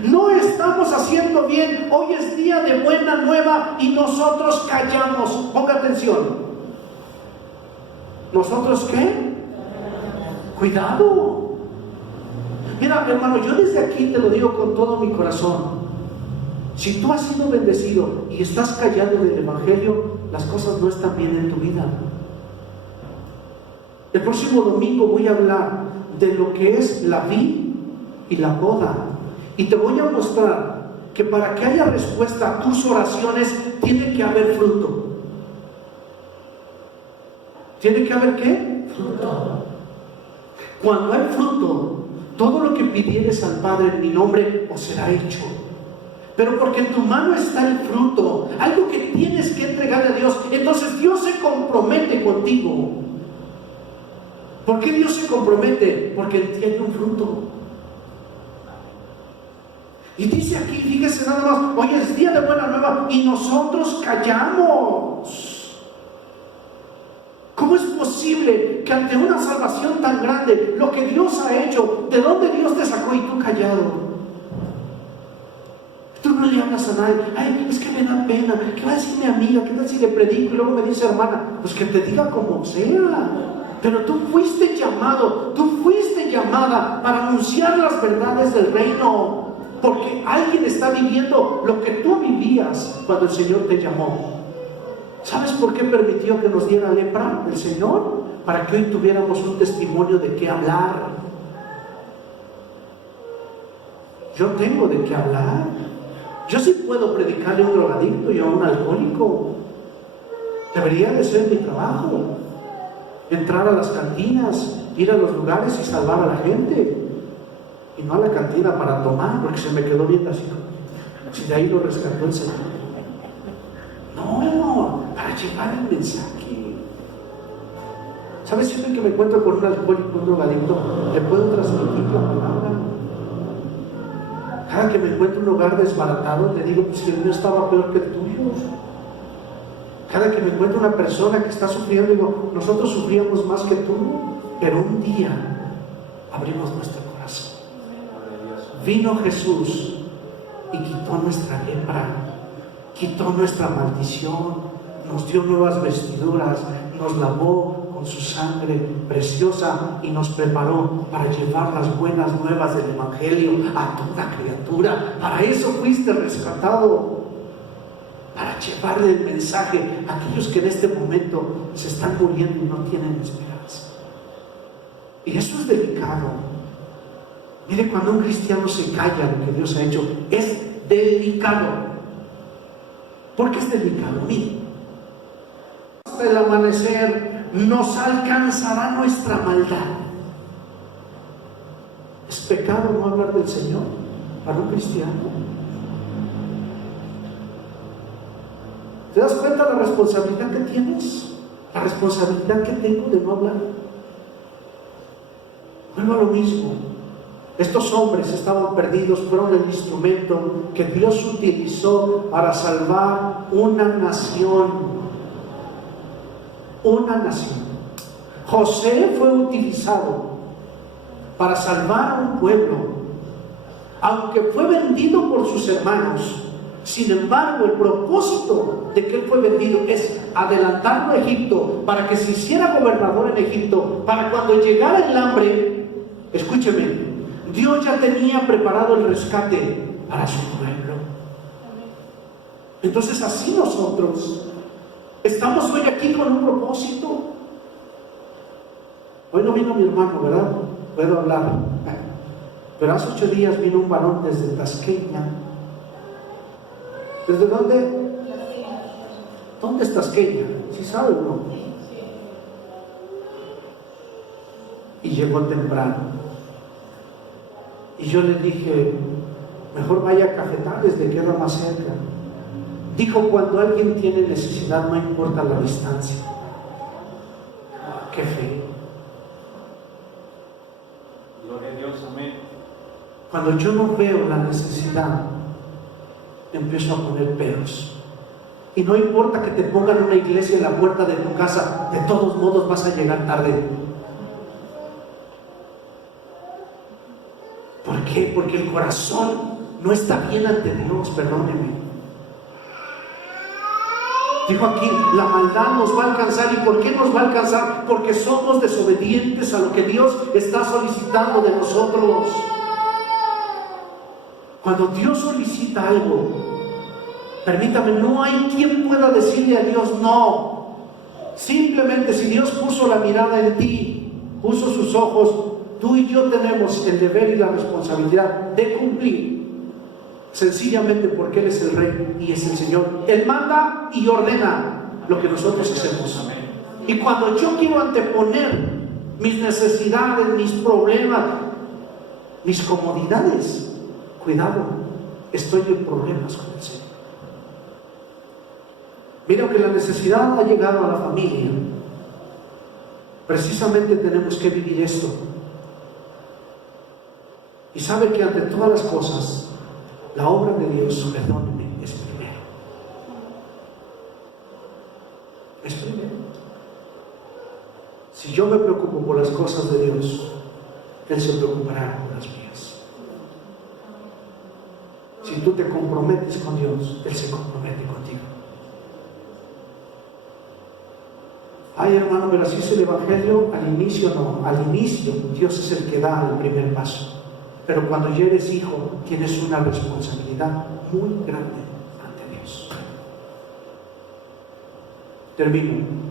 No estamos haciendo bien. Hoy es día de buena nueva y nosotros callamos. Ponga atención. ¿Nosotros qué? Cuidado. Mira, hermano, yo desde aquí te lo digo con todo mi corazón. Si tú has sido bendecido y estás callando del Evangelio, las cosas no están bien en tu vida. El próximo domingo voy a hablar de lo que es la vid y la poda. Y te voy a mostrar que para que haya respuesta a tus oraciones, tiene que haber fruto. ¿Tiene que haber qué? Fruto. Cuando hay fruto, todo lo que pidieres al Padre en mi nombre os será hecho. Pero porque en tu mano está el fruto, algo que tienes que entregarle a Dios, entonces Dios se compromete contigo. ¿Por qué Dios se compromete? Porque en ti hay un fruto. Y dice aquí, fíjese nada más, hoy es día de buena nueva y nosotros callamos. ¿Cómo es posible que ante una salvación tan grande, lo que Dios ha hecho, de dónde Dios te sacó y tú callado? Tú no le hablas a nadie. Ay, es que me da pena. ¿Qué va a decir mi amiga? ¿Qué tal si le predico y luego me dice hermana? Pues que te diga como sea. Pero tú fuiste llamado, tú fuiste llamada para anunciar las verdades del reino. Porque alguien está viviendo lo que tú vivías cuando el Señor te llamó. ¿Sabes por qué permitió que nos diera lepra el Señor? Para que hoy tuviéramos un testimonio de qué hablar. Yo tengo de qué hablar. Yo sí puedo predicarle a un drogadicto y a un alcohólico. Debería de ser mi trabajo. Entrar a las cantinas, ir a los lugares y salvar a la gente. Y no a la cantina para tomar, porque se me quedó viendo así. Si de ahí lo rescató el Señor. No, para llevar el mensaje. ¿Sabes? Siempre que me encuentro con un alcohólico, un drogadicto, le puedo transmitir la palabra. Cada que me encuentro un hogar desbaratado, le digo, pues si el mío estaba peor que el tuyo. Cada que me encuentro una persona que está sufriendo, digo, nosotros sufríamos más que tú, pero un día abrimos nuestro corazón. Vino Jesús y quitó nuestra lepra, quitó nuestra maldición, nos dio nuevas vestiduras, nos lavó con su sangre preciosa y nos preparó para llevar las buenas nuevas del Evangelio a toda criatura. Para eso fuiste rescatado, para llevarle el mensaje a aquellos que en este momento se están muriendo y no tienen esperanza. Y eso es delicado. Mire, cuando un cristiano se calla lo que Dios ha hecho, es delicado. ¿Por qué es delicado? Mire, hasta el amanecer nos alcanzará nuestra maldad. ¿Es pecado no hablar del Señor para un cristiano? ¿Te das cuenta de la responsabilidad que tienes? La responsabilidad que tengo de no hablar. Vuelvo a lo mismo. Estos hombres estaban perdidos, fueron el instrumento que Dios utilizó para salvar una nación. Una nación. José fue utilizado para salvar a un pueblo, aunque fue vendido por sus hermanos. Sin embargo, el propósito de que él fue vendido es adelantarlo a Egipto para que se hiciera gobernador en Egipto, para cuando llegara el hambre, escúcheme, Dios ya tenía preparado el rescate para su pueblo. Entonces así nosotros estamos hoy aquí con un propósito. Hoy no vino mi hermano, ¿verdad? Puedo hablar. Pero hace 8 días vino un varón desde Tasqueña. ¿Desde dónde? ¿Dónde es Tasqueña? ¿Sí sabe o no? Y llegó temprano. Y yo le dije, mejor vaya a Cafetales, le queda más cerca. Dijo, cuando alguien tiene necesidad, no importa la distancia. ¡Qué fe! Gloria a Dios, amén. Cuando yo no veo la necesidad, empiezo a poner peros. Y no importa que te pongan una iglesia en la puerta de tu casa, de todos modos vas a llegar tarde. ¿Por qué? Porque el corazón no está bien ante Dios, perdóneme. Dijo aquí, la maldad nos va a alcanzar. ¿Y por qué nos va a alcanzar? Porque somos desobedientes a lo que Dios está solicitando de nosotros. Cuando Dios solicita algo, permítame, no hay quien pueda decirle a Dios no. Simplemente si Dios puso la mirada en ti, puso sus ojos, tú y yo tenemos el deber y la responsabilidad de cumplir, sencillamente porque Él es el Rey y es el Señor. Él manda y ordena lo que nosotros hacemos. Y cuando yo quiero anteponer mis necesidades, mis problemas, mis comodidades, cuidado, estoy en problemas con el Señor. Mira, que la necesidad ha llegado a la familia, precisamente tenemos que vivir esto. Y sabe que ante todas las cosas, la obra de Dios, perdóneme, es primero. Es primero. Si yo me preocupo por las cosas de Dios, Él se preocupará por las mías. Si tú te comprometes con Dios, Él se compromete contigo. Ay, hermano, pero así es el Evangelio. Al inicio no, al inicio Dios es el que da el primer paso. Pero cuando ya eres hijo, tienes una responsabilidad muy grande ante Dios. Termino.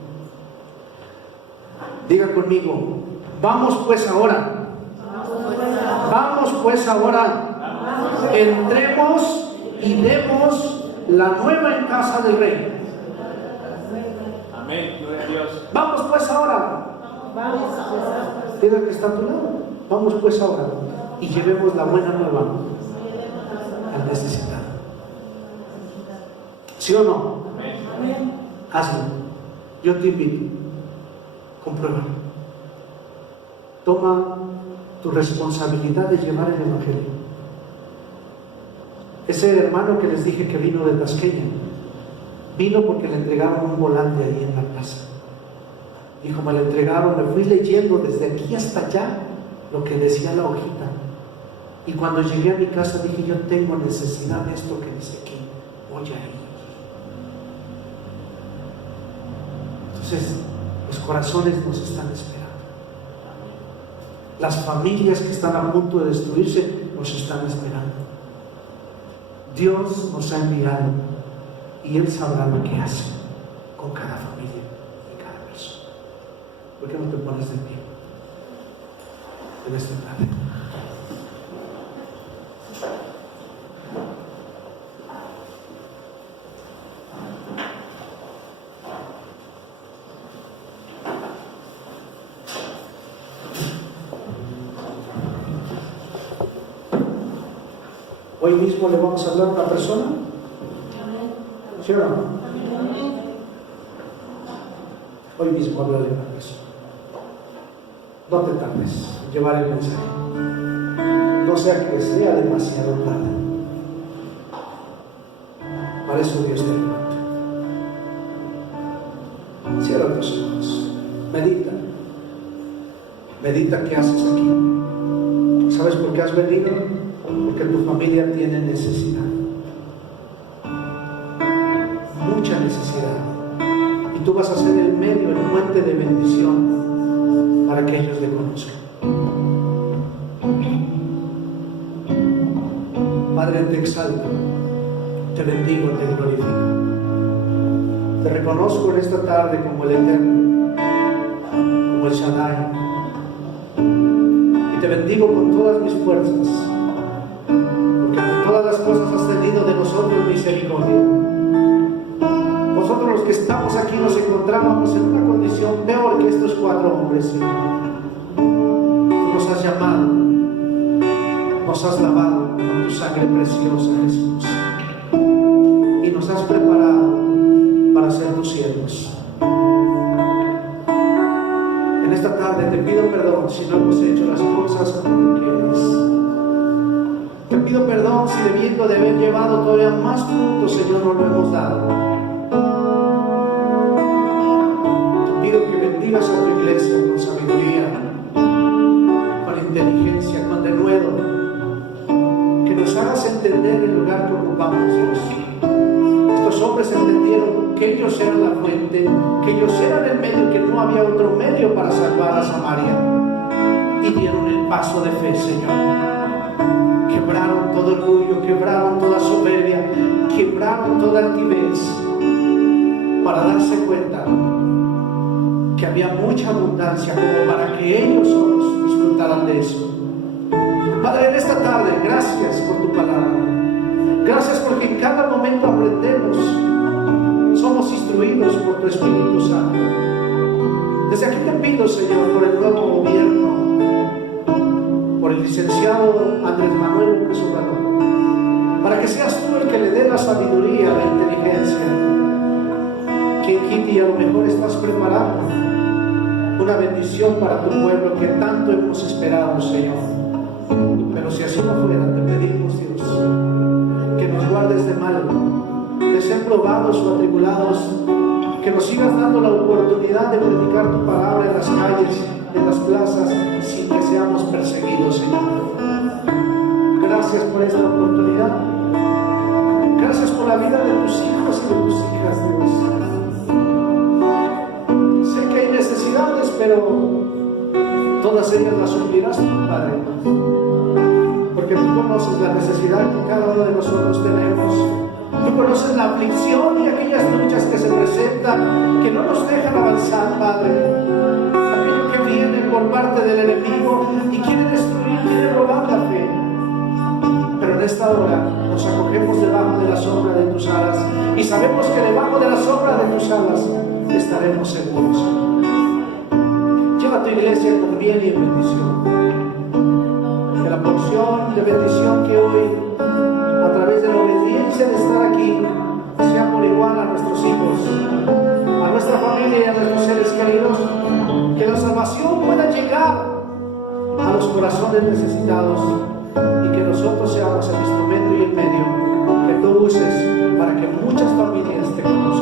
Diga conmigo, vamos pues ahora. Vamos pues ahora. Entremos y demos la nueva en casa del Rey. Amén, gloria a Dios. Vamos pues ahora. Dile al que está a tu lado. Vamos pues ahora y llevemos la buena nueva al necesitado. ¿Sí o no? Amén. Hazlo. Yo te invito. Compruébalo. Toma tu responsabilidad de llevar el Evangelio. Ese hermano que les dije que vino de Tasqueña, vino porque le entregaron un volante ahí en la plaza. Dijo, me lo entregaron, me fui leyendo desde aquí hasta allá lo que decía la hojita. Y cuando llegué a mi casa dije, yo tengo necesidad de esto que dice aquí, voy a ir. Entonces, los corazones nos están esperando. Las familias que están a punto de destruirse nos están esperando. Dios nos ha enviado y Él sabrá lo que hace con cada familia y cada persona. ¿Por qué no te pones de pie en este tarde? Hoy mismo le vamos a hablar a una persona. ¿Sí o no? Hoy mismo háblale a una persona. No te tardes en llevar el mensaje. No sea que sea demasiado tarde. Para eso Dios te levanta. Cierra tus ojos. Medita. Medita qué haces aquí. ¿Sabes por qué has venido? Porque tu familia tiene necesidad, mucha necesidad, y tú vas a ser el medio, el puente de bendición para que ellos le conozcan. Padre, te exalto, te bendigo, te glorifico, te reconozco en esta tarde como el Eterno, como el Shaddai, y te bendigo con todas mis fuerzas. Todas las cosas has tenido de nosotros misericordia. Nosotros los que estamos aquí nos encontrábamos en una condición peor que estos 4 hombres, Señor. Tú nos has llamado, nos has lavado con tu sangre preciosa, Jesús, y nos has preparado para ser tus siervos. En esta tarde te pido perdón si no hemos hecho las cosas como tú quieres. Te pido perdón si debiendo de haber llevado todavía más frutos, Señor, no lo hemos dado. Te pido que bendigas a tu iglesia con sabiduría, con inteligencia, con denuedo. Que nos hagas entender el lugar que ocupamos, Dios. Estos hombres entendieron que ellos eran la fuente, que ellos eran el medio, que no había otro medio para salvar a Samaria. Y dieron el paso de fe, Señor. Que quebraron todo orgullo, quebraron toda soberbia, quebraron toda altivez, para darse cuenta que había mucha abundancia como para que ellos solos disfrutaran de eso. Padre, en esta tarde, gracias por tu palabra. Gracias porque en cada momento aprendemos, somos instruidos por tu Espíritu Santo. Desde aquí te pido, Señor, por el nuevo gobierno, por el licenciado Andrés Manuel López Obrador, para que seas tú el que le dé la sabiduría, la inteligencia, que en Quiti a lo mejor estás preparando una bendición para tu pueblo que tanto hemos esperado, Señor. Pero si así no fuera, te pedimos, Dios, que nos guardes de mal, de ser probados o atribulados, que nos sigas dando la oportunidad de predicar tu palabra en las calles, en las plazas, sin que seamos perseguidos, Señor. Gracias por esta oportunidad. Gracias por la vida de tus hijos y de tus hijas, Dios. Sé que hay necesidades, pero todas ellas las suplirás tú, Padre, porque tú conoces la necesidad que cada uno de nosotros tenemos. Tú conoces la aflicción y aquellas luchas que se presentan, que no nos dejan avanzar, Padre. Aquello que viene por parte del enemigo y quiere destruir, quiere robar la fe. Pero en esta hora nos acogemos debajo de la sombra de tus alas y sabemos que debajo de la sombra de tus alas estaremos seguros. Lleva a tu iglesia con bien y en bendición. Que la porción de bendición que hoy, a través de la obediencia de estar aquí, sea por igual a nuestros hijos, a nuestra familia y a nuestros seres queridos. Que la salvación pueda llegar a los corazones necesitados y que nosotros seamos el instrumento y el medio que tú uses para que muchas familias te conozcan.